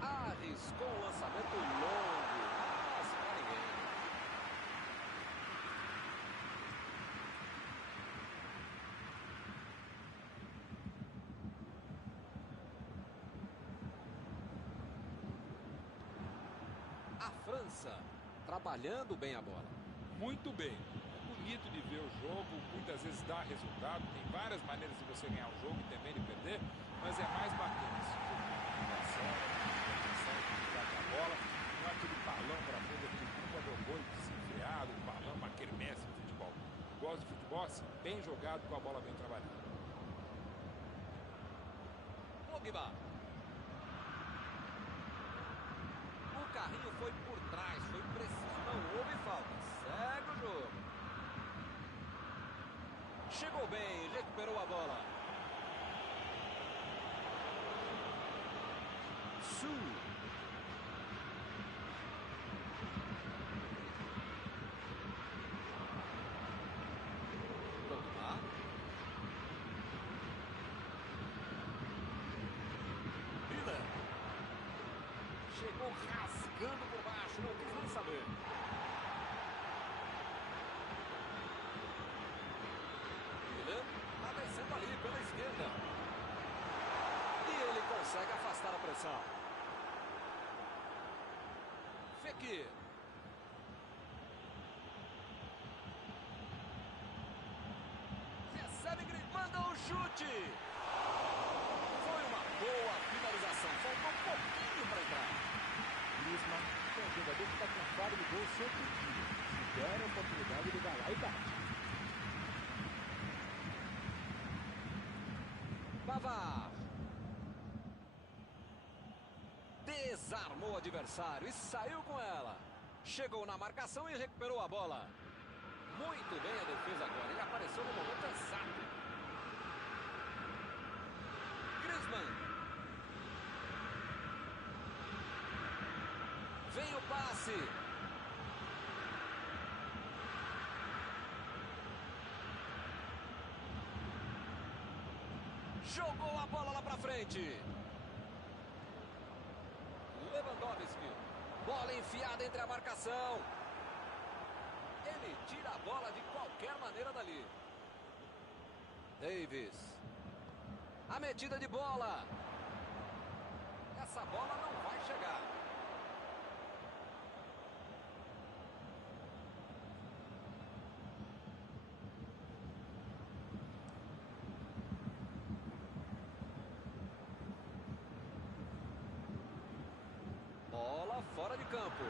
Arriscou um lançamento longo. Mas para ninguém. A França trabalhando bem a bola. Muito bem. É bonito de ver o jogo, muitas vezes dá resultado, tem várias maneiras de você ganhar o jogo e também de perder, mas é mais bacana esse jogo de atenção, de jogar com a bola, não é aquele balão para frente, aquele boi desenfreado, um balão, uma quermesse de futebol. Eu gosto de futebol assim, bem jogado, com a bola bem trabalhada. Pogba. O carrinho foi por trás, foi preciso, não houve falta. Segue o jogo. Chegou bem, recuperou a bola. Pogba. Miller. Chegou rasgando por baixo, não quis nem saber. Miller está descendo ali pela esquerda. E ele consegue afastar a pressão. Fekir. Recebe, manda um chute. Foi uma boa finalização. Faltou um pouquinho para entrar. Griezmann é um jogador que está com faro de gol sempre dia. Se der a oportunidade, ele vai lá e bate. Pavard. Desarmou o adversário e saiu com ela. Chegou na marcação e recuperou a bola. Muito bem a defesa agora. Ele apareceu no momento exato. Griezmann. Vem o passe. Jogou a bola lá pra frente. Lewandowski. Bola enfiada entre a marcação. Ele tira a bola de qualquer maneira dali. Davis. A metida de bola. Essa bola não vai chegar. Bola fora de campo.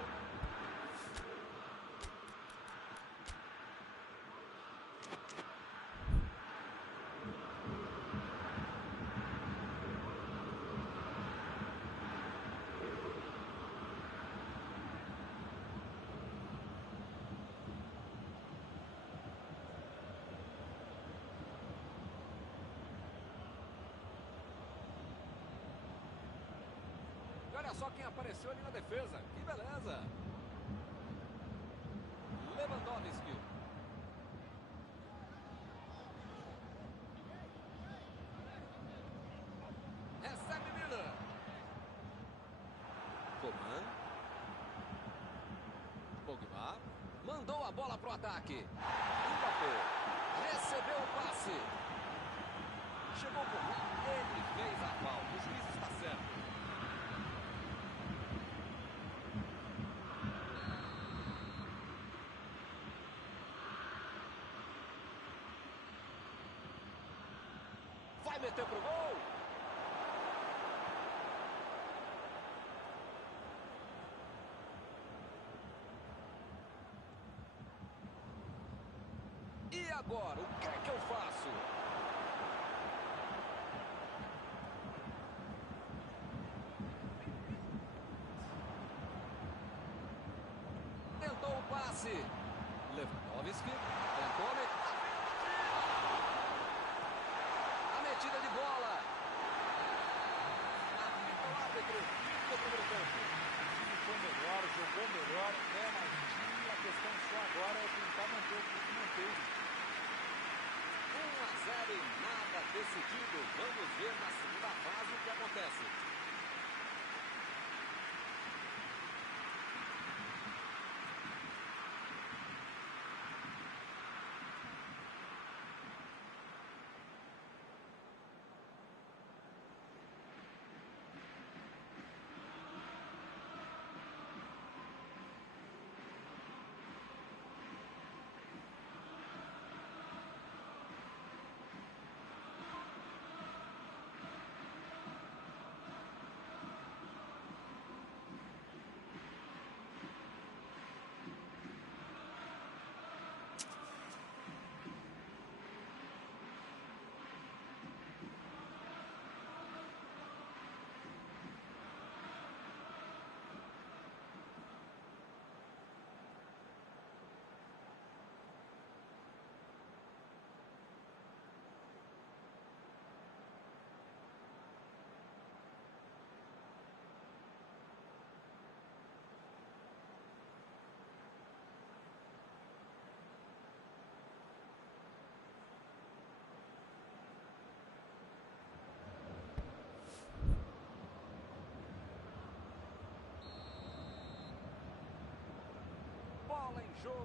Olha só quem apareceu ali na defesa. Que beleza. Lewandowski. Recebe Miller. Coman. Pogba. Mandou a bola pro ataque. Mbappé. Recebeu o passe. Chegou Coman. Ele fez a falta. O juiz está certo. Vai meter pro gol. E agora, o que é que eu faço? Tentou o passe. Lewandowski. Tentou. Metida de bola. Apita o árbitro. Fim do primeiro tempo. O time foi melhor, jogou melhor, mais time. A questão só agora é tentar manter o que manteve. 1-0 e nada decidido. Vamos ver na segunda fase o que acontece.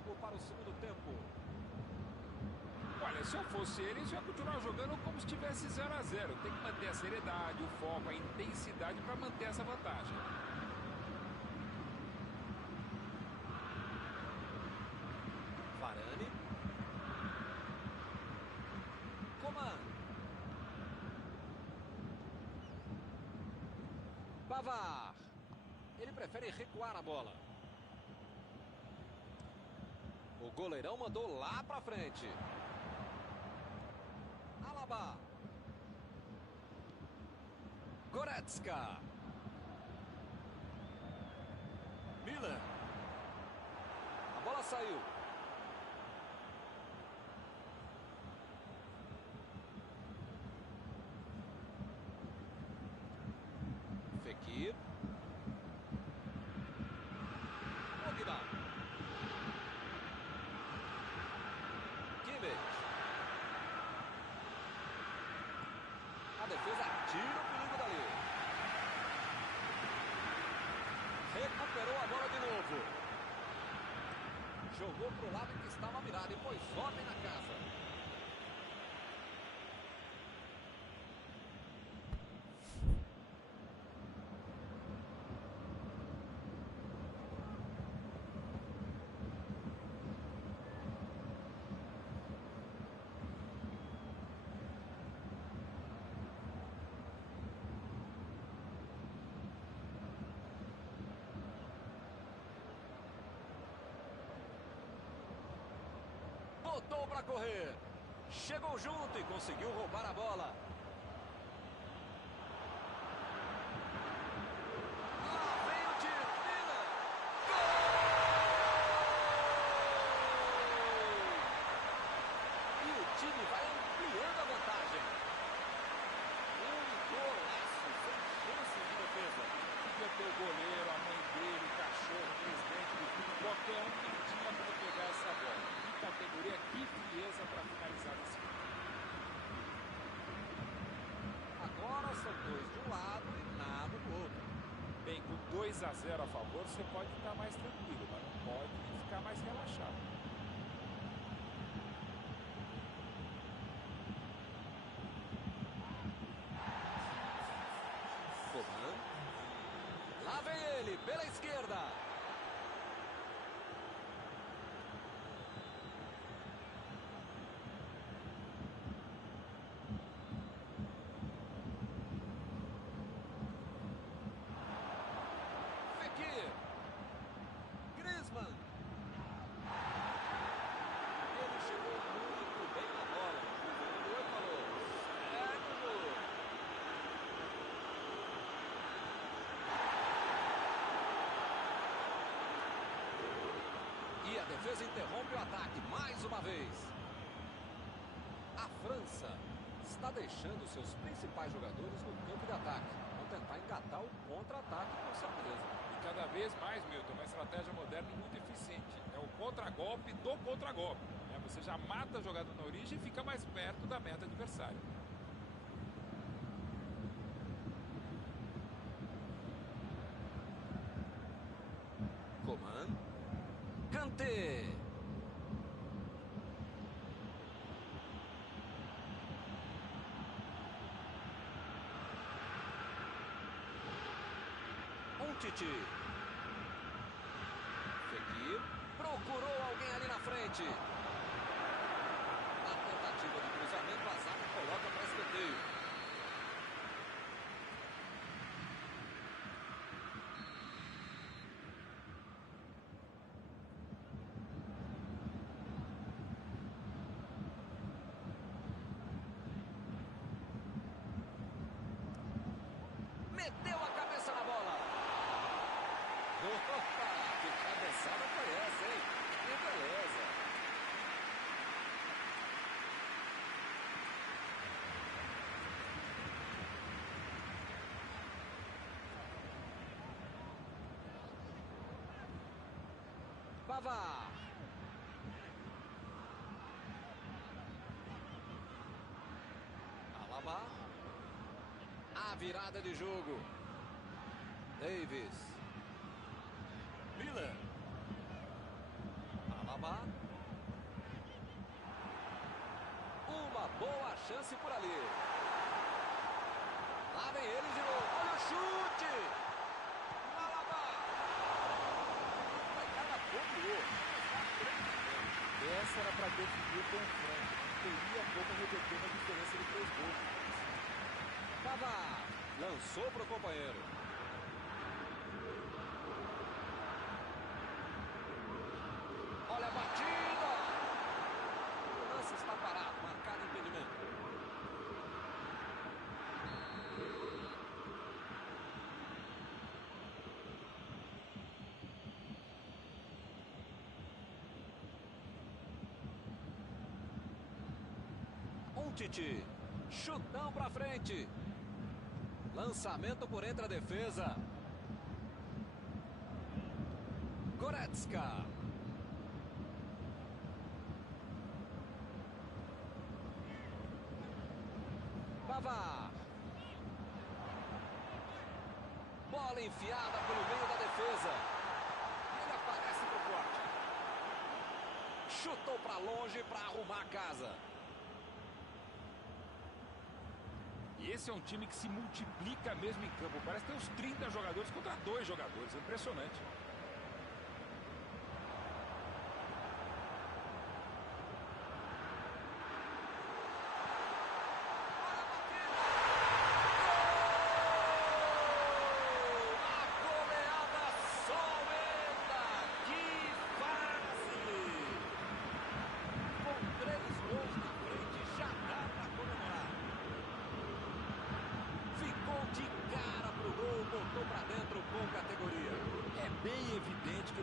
jogo para o segundo tempo. Olha, se eu fosse ele, eu ia continuar jogando como se estivesse 0 a 0. Tem que manter a seriedade, o foco, a intensidade para manter essa vantagem. Varane. Coman. Pavard. Ele prefere recuar a bola. O goleirão mandou lá pra frente. Alaba. Goretzka. Miller. A bola saiu. Fekir. Pogba. Kimmich. A defesa tira o perigo dali. Recuperou a bola de novo. Jogou pro lado que estava mirado e pôs ordem na casa. Botou para correr. Chegou junto e conseguiu roubar a bola. Lá vem o de Miller. Gol! E o time vai ampliando a vantagem. Um golaço sem chances de defesa. Podia ter o goleiro, a mãe dele, o cachorro, o presidente do clube, qualquer um que tinha para pegar essa bola. Categoria, que frieza para finalizar esse jogo. Agora são dois de um lado e nada do outro. Bem, com 2 a 0 a favor, você pode estar mais tranquilo, mas não pode ficar mais relaxado. Coman. Lá vem ele, pela esquerda. Griezmann. Ele chegou muito bem na bola. O jogador falou: segue o jogo. E a defesa interrompe o ataque mais uma vez. A França está deixando seus principais jogadores no campo de ataque. Vão tentar engatar o contra-ataque com certeza. Cada vez mais, Milton, uma estratégia moderna e muito eficiente. É o contra-golpe do contra-golpe. Você já mata a jogada na origem e fica mais perto da meta adversária. Coman. Kanté. Titi. Fekir procurou alguém ali na frente. Na tentativa de cruzamento, a zaga coloca para escanteio. Meteu a cabeça na bola. Opa, que cabeçada foi essa, hein? Que beleza. Pavard. Alaba. A virada de jogo. Davis. Miller. Alaba. chance por ali. Lá vem ele de novo. Olha o chute. Alaba. Vai cada pouco. Essa era para definir o confronto. Teria como reverter uma diferença de 3 gols. Pavar lançou para o companheiro. Olha a batida. O lance está parado. Marcado impedimento. Titi, chutão pra frente, lançamento por entre a defesa. Goretzka, Pavar, bola enfiada pelo meio da defesa. Ele aparece pro corte, chutou pra longe pra arrumar a casa. E esse é um time que se multiplica mesmo em campo. Parece ter uns 30 jogadores contra 2 jogadores. É impressionante.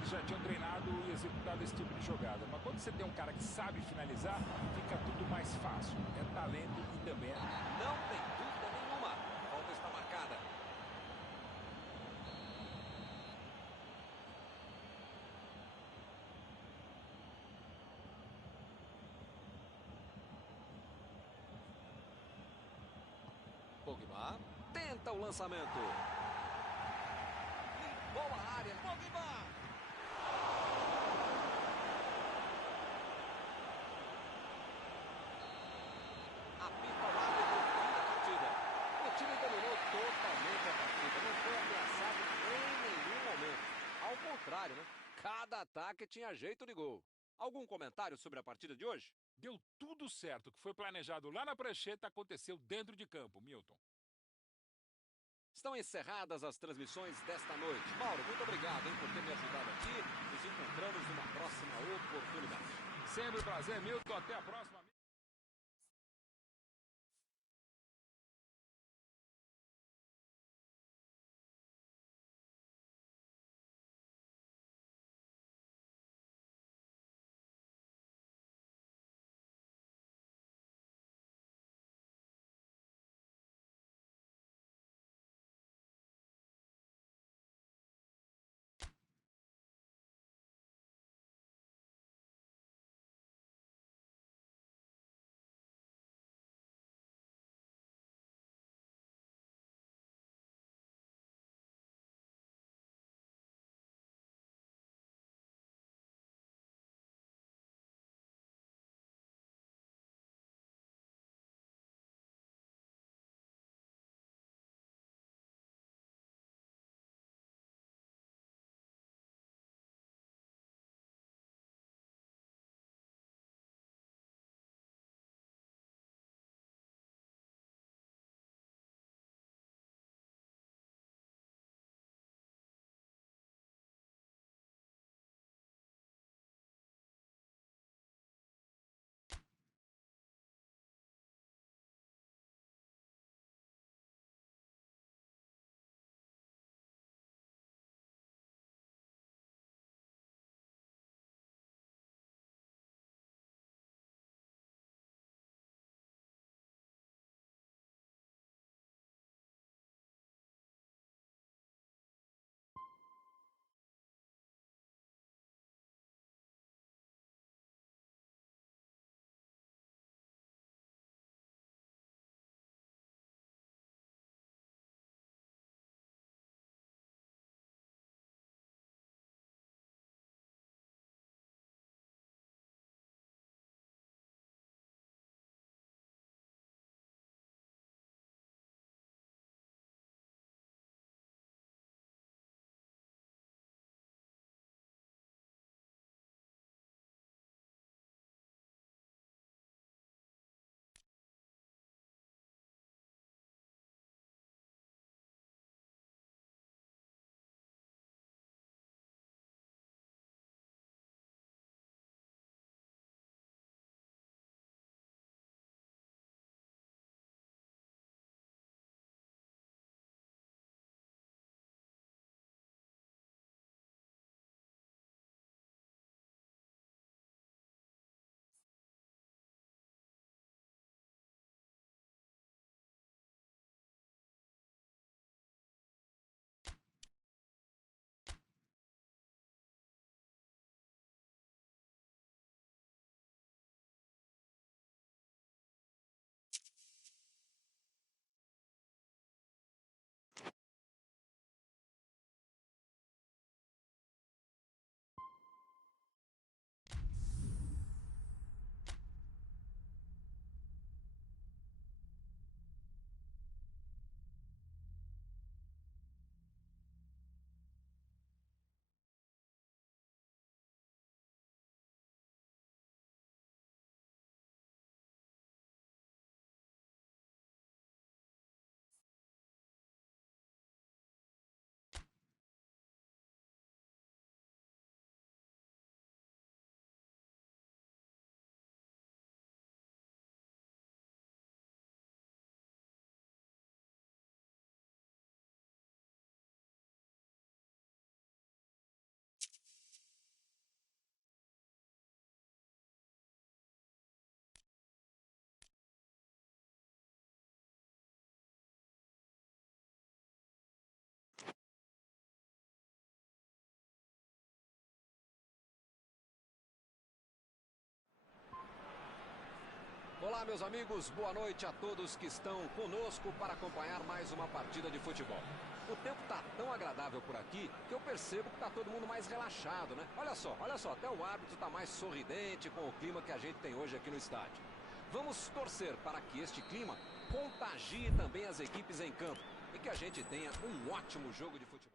Já tinham treinado e executado esse tipo de jogada. Mas quando você tem um cara que sabe finalizar, fica tudo mais fácil. É talento e também é... Não tem dúvida nenhuma. A falta está marcada. Pogba tenta o lançamento. Limpou a área. Pogba. Apita o árbitro, fim da partida. O time dominou totalmente a partida. Não foi ameaçado em nenhum momento. Ao contrário, né? Cada ataque tinha jeito de gol. Algum comentário sobre a partida de hoje? Deu tudo certo. O que foi planejado lá na prancheta aconteceu dentro de campo, Milton. Estão encerradas as transmissões desta noite. Mauro, muito obrigado por ter me ajudado aqui. Nos encontramos numa próxima oportunidade. Sempre um prazer, Milton. Até a próxima. Olá, meus amigos, boa noite a todos que estão conosco para acompanhar mais uma partida de futebol. O tempo está tão agradável por aqui que eu percebo que está todo mundo mais relaxado, né? Olha só, até o árbitro está mais sorridente com o clima que a gente tem hoje aqui no estádio. Vamos torcer para que este clima contagie também as equipes em campo e que a gente tenha um ótimo jogo de futebol.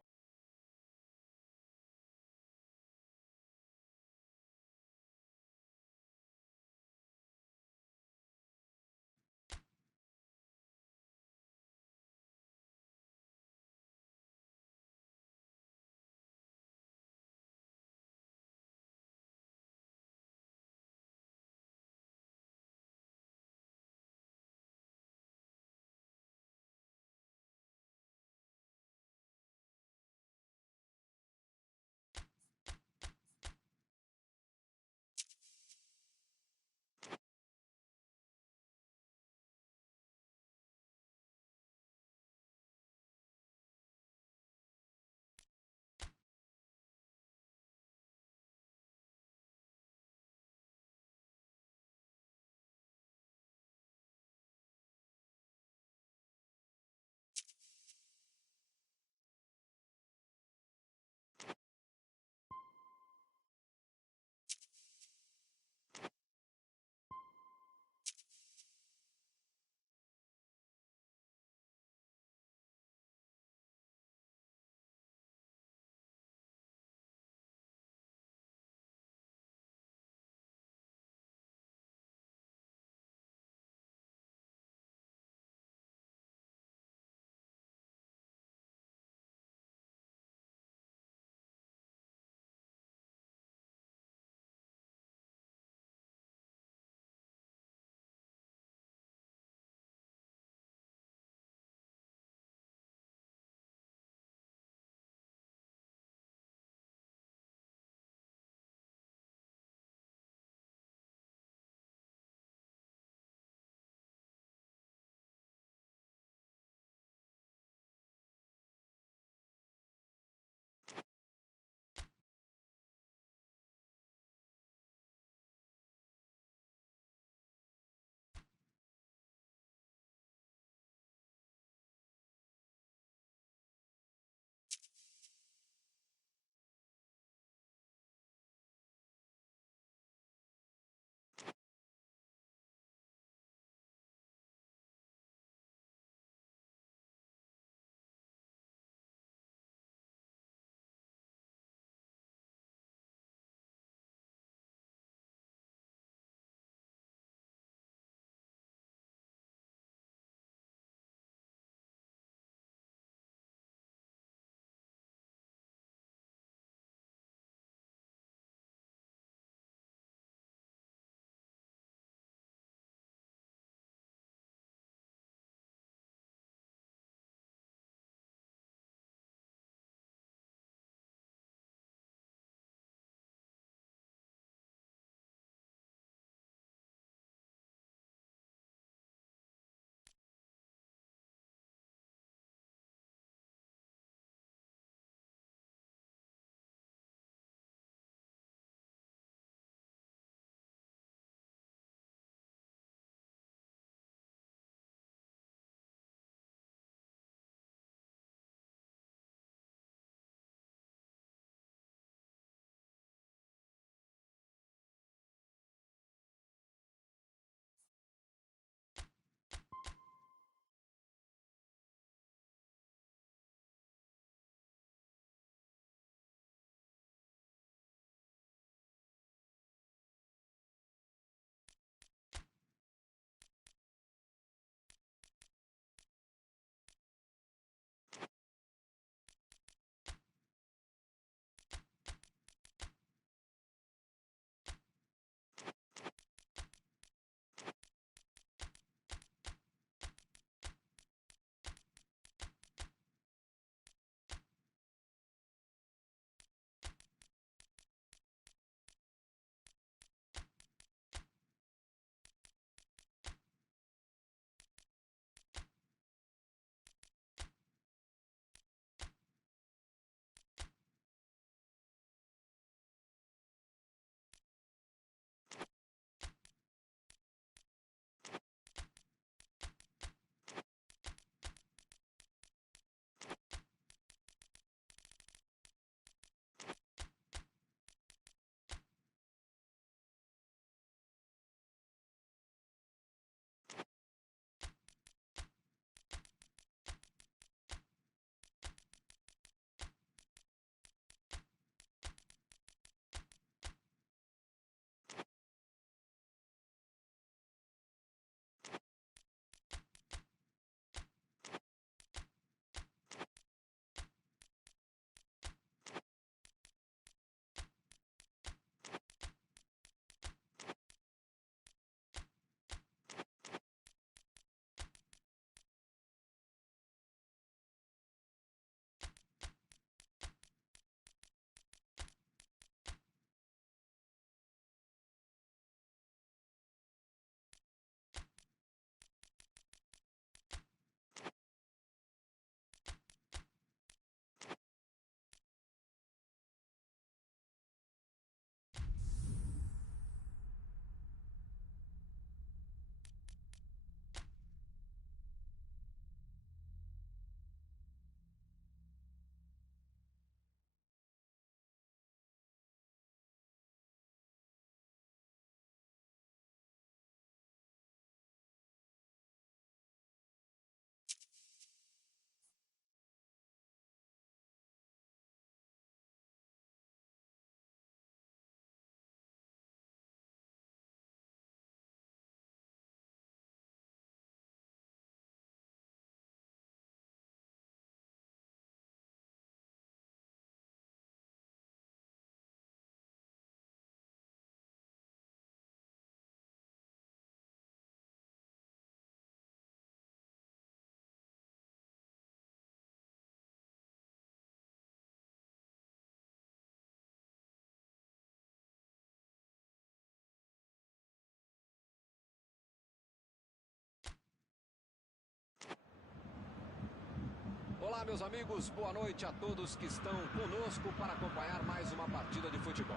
Olá, meus amigos, boa noite a todos que estão conosco para acompanhar mais uma partida de futebol.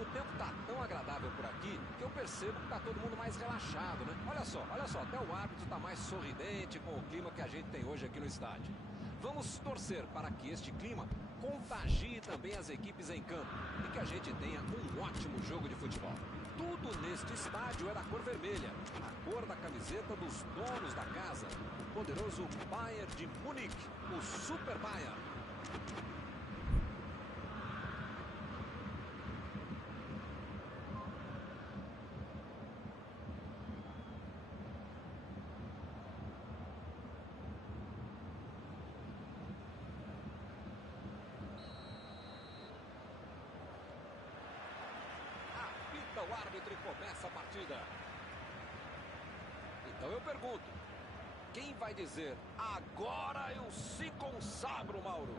O tempo está tão agradável por aqui que eu percebo que está todo mundo mais relaxado, né? Olha só, até o árbitro está mais sorridente com o clima que a gente tem hoje aqui no estádio. Vamos torcer para que este clima contagie também as equipes em campo e que a gente tenha um ótimo jogo de futebol. Tudo neste estádio é da cor vermelha, a cor da camiseta dos donos da casa, o poderoso Bayern de Munique, o Super Bayern. O árbitro e começa a partida. Então eu pergunto, quem vai dizer agora eu se consagro, Mauro?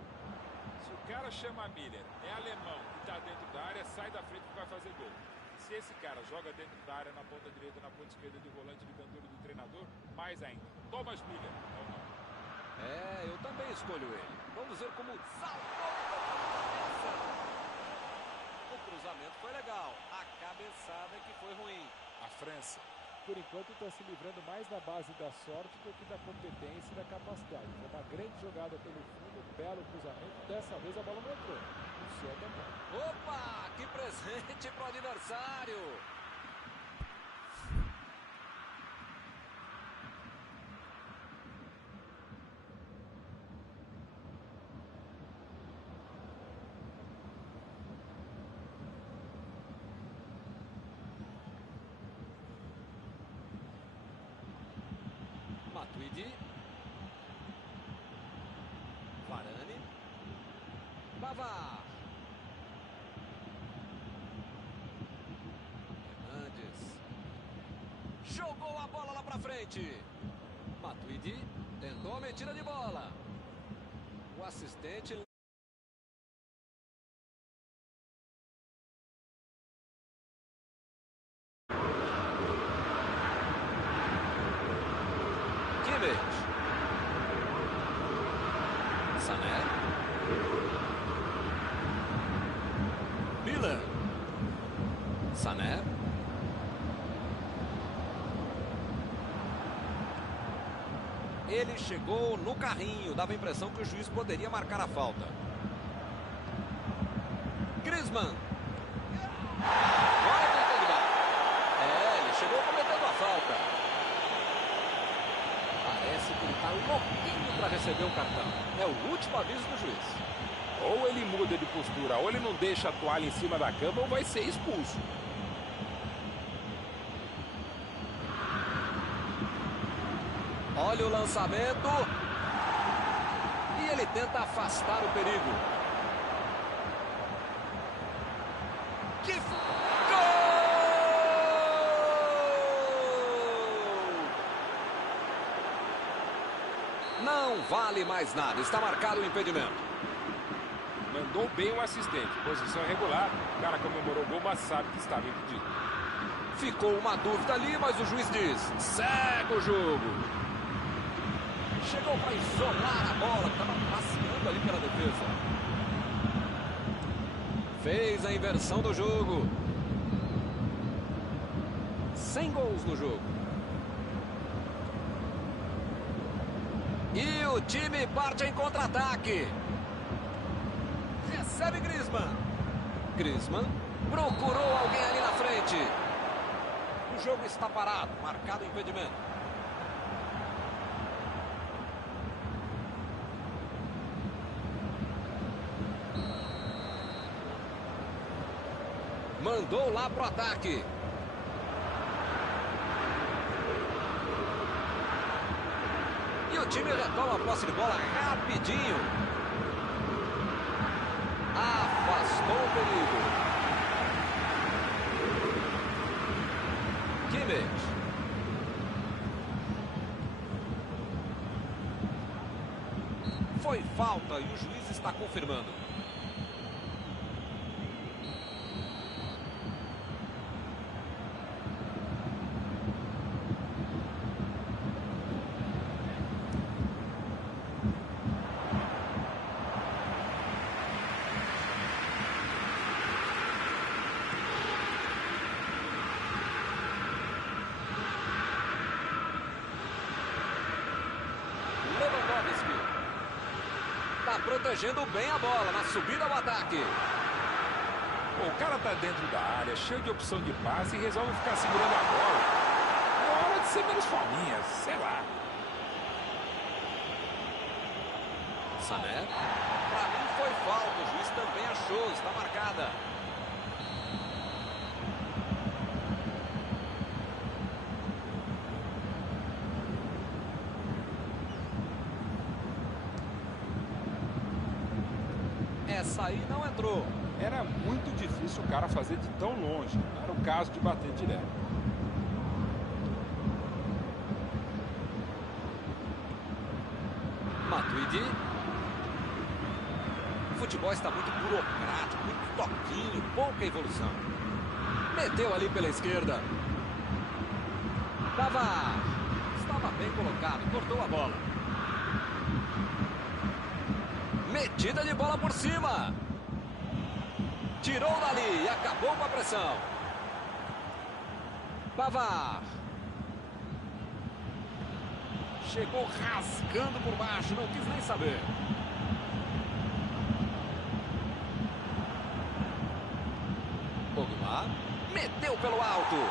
Se o cara chama Miller, é alemão e está dentro da área, sai da frente que vai fazer gol. Se esse cara joga dentro da área, na ponta direita, na ponta esquerda de volante de cantor do treinador, mais ainda. Thomas Miller é o nome. Eu também escolho ele. Vamos ver como saltou. O cruzamento foi legal, a cabeçada que foi ruim. A França, por enquanto, está se livrando mais da base da sorte do que da competência e da capacidade. Foi uma grande jogada pelo fundo, belo cruzamento. Dessa vez a bola não entrou. O céu também. Opa, que presente pro adversário. Matuidi, Varane, Pavard, Hernandes, jogou a bola lá pra frente. Matuidi tentou a metida de bola. O assistente... Sané, Miller, Sané, ele chegou no carrinho, dava a impressão que o juiz poderia marcar a falta. Griezmann, agora tem que dar. Ele chegou cometendo a falta. Parece que ele está louquinho para receber o cartão. É o último aviso do juiz. Ou ele muda de postura, ou ele não deixa a toalha em cima da cama, ou vai ser expulso. Olha o lançamento. E ele tenta afastar o perigo. Que gol! Não vale mais nada. Está marcado o impedimento. Mandou bem o assistente. Posição regular. O cara comemorou o gol, mas sabe que estava impedido. Ficou uma dúvida ali, mas o juiz diz: segue o jogo. Chegou para isolar a bola, que estava passeando ali pela defesa. Fez a inversão do jogo. 100 gols no jogo. E o time parte em contra-ataque. Recebe Griezmann. Griezmann procurou alguém ali na frente. O jogo está parado, marcado o impedimento. Mandou lá pro ataque. E o time retoma a posse de bola rapidinho. Afastou o perigo. Kimmich. Foi falta e o juiz está confirmando. Lewandowski. Tá protegendo bem a bola na subida ao ataque. Pô, o cara tá dentro da área, cheio de opção de passe e resolve ficar segurando a bola. É hora de ser menos fominha, sei lá. Sané. Pra mim foi falta, o juiz também achou, está marcada. Essa aí não entrou. Era muito difícil o cara fazer de tão longe. Não era o caso de bater direto. Matuidi. O futebol está muito burocrático, muito toquinho, pouca evolução. Meteu ali pela esquerda. Estava bem colocado, cortou a bola. Metida de bola por cima. Tirou dali e acabou com a pressão. Pavard. Chegou rasgando por baixo, não quis nem saber. Pogba. Meteu pelo alto.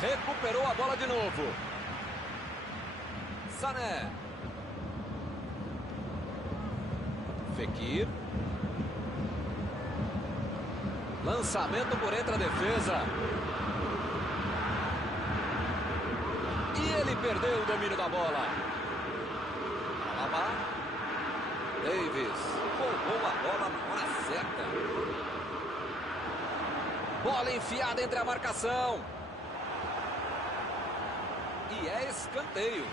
Recuperou a bola de novo. Sané. Fekir. Lançamento por entre a defesa. E ele perdeu o domínio da bola. Alaba. Davis. Roubou a bola na hora certa. Bola enfiada entre a marcação. E é escanteio.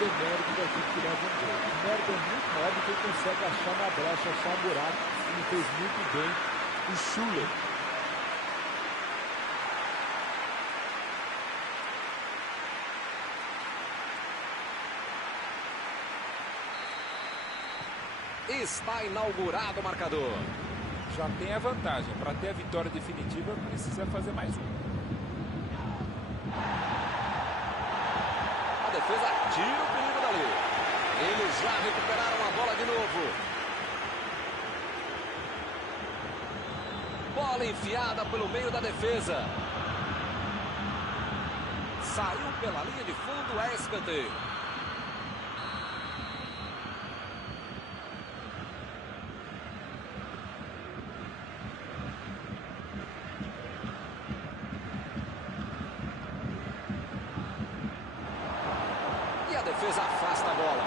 Demérito da equipe que leva um gol. O mérito é muito maior do que ele consegue achar uma brecha, achar um buraco. Ele fez muito bem o Schuller. Está inaugurado o marcador. Já tem a vantagem. Para ter a vitória definitiva, precisa fazer mais um. A defesa tira o perigo dali. Eles já recuperaram a bola de novo. Bola enfiada pelo meio da defesa. Saiu pela linha de fundo, é escanteio. A defesa afasta a bola.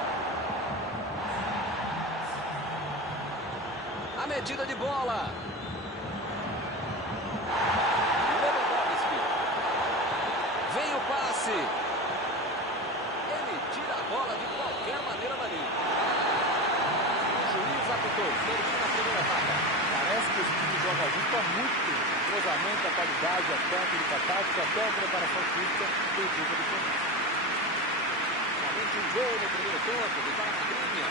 A metida de bola. Lewandowski. Vem o passe. Ele tira a bola de qualquer maneira dali. O juiz apitou. Termina a primeira etapa. Parece que esse time joga junto há muito tempo. O cruzamento, a qualidade, a técnica, a tática, até a preparação física do time do Corinthians. Um gol no primeiro tempo, de Baragrinha.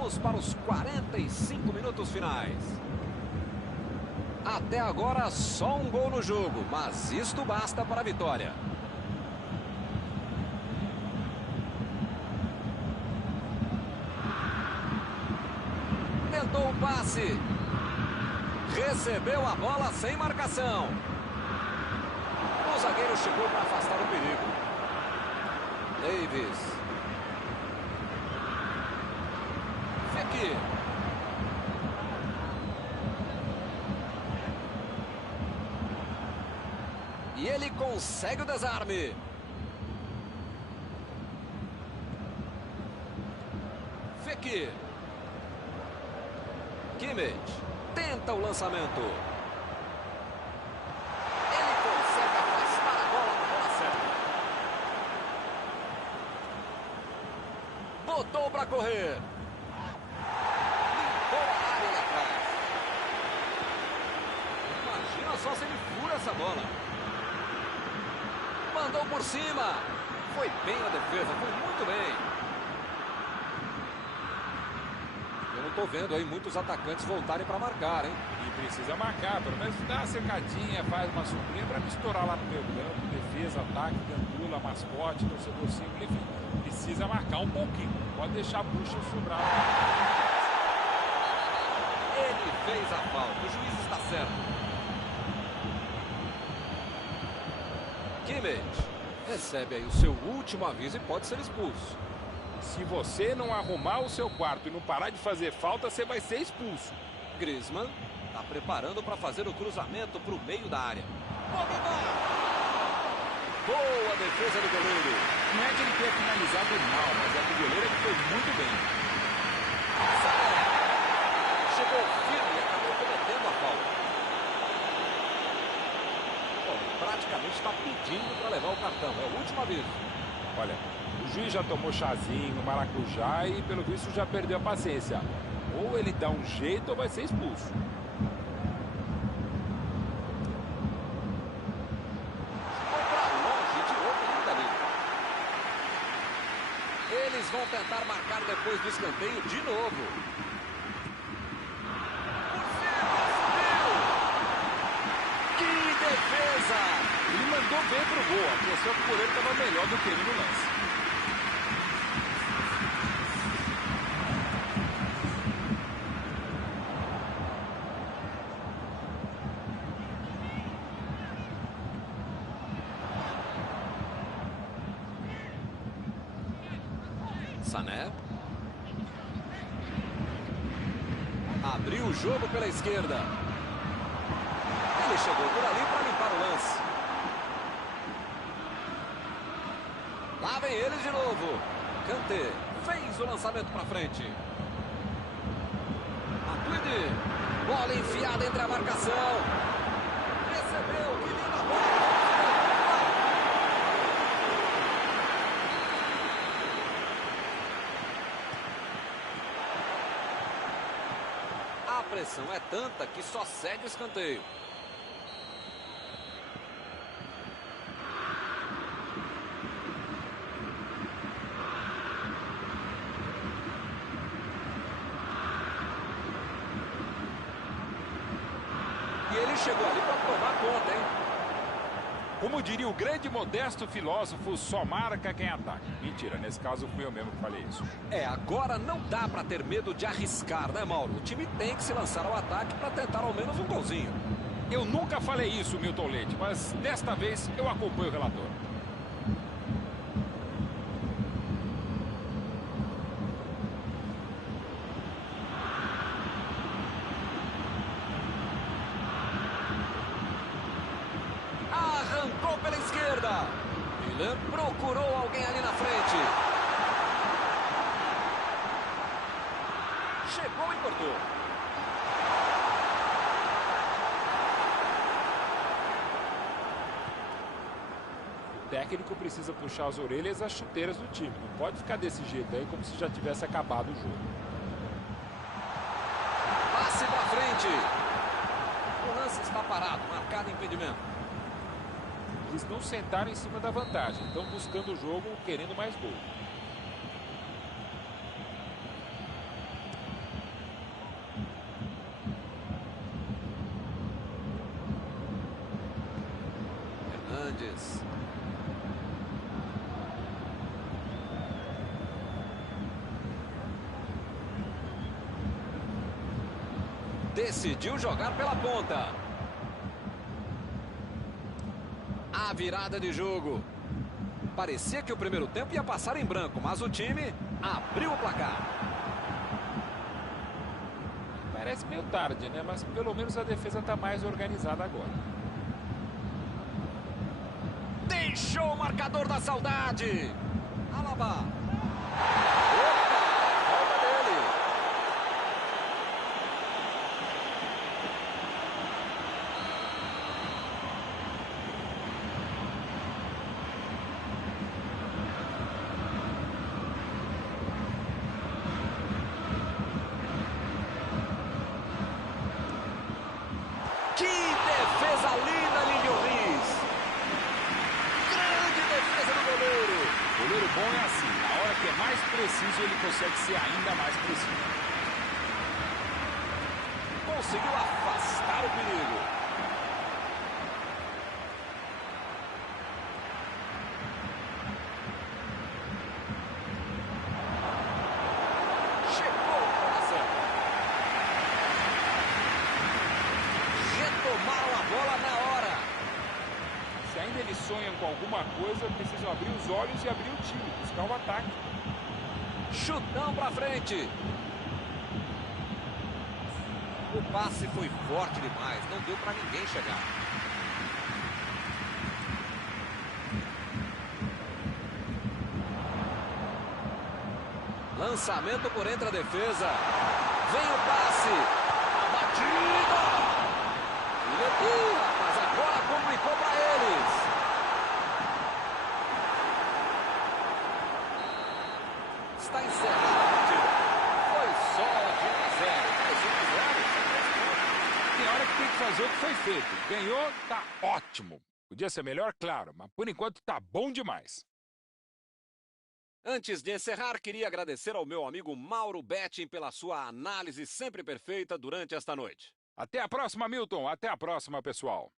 Vamos para os 45 minutos finais. Até agora, só um gol no jogo, mas isto basta para a vitória. Tentou o passe. Recebeu a bola sem marcação. O zagueiro chegou para afastar o perigo. Davis. Fekir. E ele consegue o desarme. Fekir. Kimmich tenta o lançamento. Ele consegue afastar a bola na bola certa. Botou para correr. Limpou a área ali atrás. Imagina só se ele fura essa bola. Mandou por cima. Foi bem na defesa, foi muito bem. Eu não estou vendo aí muitos atacantes voltarem para marcar, hein? E precisa marcar, pelo menos dá uma cercadinha, faz uma sombrinha para misturar lá no meio campo, defesa, ataque, gandula, mascote, torcedor simples, enfim. Precisa marcar um pouquinho, pode deixar a bucha sobrar. Ele fez a falta, o juiz está certo. Kimmich recebe aí o seu último aviso e pode ser expulso. Se você não arrumar o seu quarto e não parar de fazer falta, você vai ser expulso. Griezmann está preparando para fazer o cruzamento para o meio da área. Boa defesa do goleiro. Não é que ele tenha finalizado mal, mas é que o goleiro que foi muito bem. Sané chegou firme e acabou cometendo a falta. Bom, praticamente está pedindo para levar o cartão. É o último aviso. Olha, o juiz já tomou chazinho, maracujá e pelo visto já perdeu a paciência. Ou ele dá um jeito ou vai ser expulso. Foi para longe de outro dali. Eles vão tentar marcar depois do escanteio de novo. Por cima, subiu. Que defesa! Ele mandou bem pro gol, a pressão por ele estava melhor do que ele no lance. Sané. Abriu o jogo pela esquerda. Ele chegou por ali para limpar o lance. Lá vem eles de novo. Kanté fez o lançamento para frente. Matuidi. Bola enfiada entre a marcação. Recebeu, que linda bola. A pressão é tanta que só segue o escanteio. E ele chegou ali para tomar conta, hein? Como diria o grande e modesto filósofo, só marca quem ataca. Mentira, nesse caso fui eu mesmo que falei isso. Agora não dá para ter medo de arriscar, né, Mauro? O time tem que se lançar ao ataque para tentar ao menos um golzinho. Eu nunca falei isso, Milton Leite, mas desta vez eu acompanho o relator. Arrancou pela esquerda. Milan procurou alguém ali na frente. Chegou e cortou. O técnico precisa puxar as orelhas e as chuteiras do time. Não pode ficar desse jeito aí como se já tivesse acabado o jogo. Passe pra frente. O lance está parado, marcado impedimento. Eles não sentaram em cima da vantagem. Estão buscando o jogo, querendo mais gol. Fernandes. Decidiu jogar pela ponta. A virada de jogo. Parecia que o primeiro tempo ia passar em branco, mas o time abriu o placar. Parece meio tarde, né? Mas pelo menos a defesa está mais organizada agora. Deixou o marcador da saudade. Alaba. Opa, falta dele. Que defesa linda, Linhoris. Grande defesa do goleiro. Goleiro bom é assim, na hora que é mais preciso, ele consegue ser ainda mais preciso. Conseguiu afastar o perigo. Chegou para certa. Retomaram a bola na hora. Se ainda eles sonham com alguma coisa, precisam abrir os olhos e abrir o time, buscar o ataque. Chutão para frente. O passe foi forte demais, não deu para ninguém chegar. Lançamento por entre a defesa. Vem o passe. A batida. Rapaz, agora complicou para eles. Está encerrada a partida. Foi só de 1-0. Mais 1-0. Tem hora que tem que fazer o que foi feito. Ganhou, tá ótimo. Podia ser melhor, claro, mas por enquanto tá bom demais. Antes de encerrar, queria agradecer ao meu amigo Mauro Betting pela sua análise sempre perfeita durante esta noite. Até a próxima, Milton. Até a próxima, pessoal.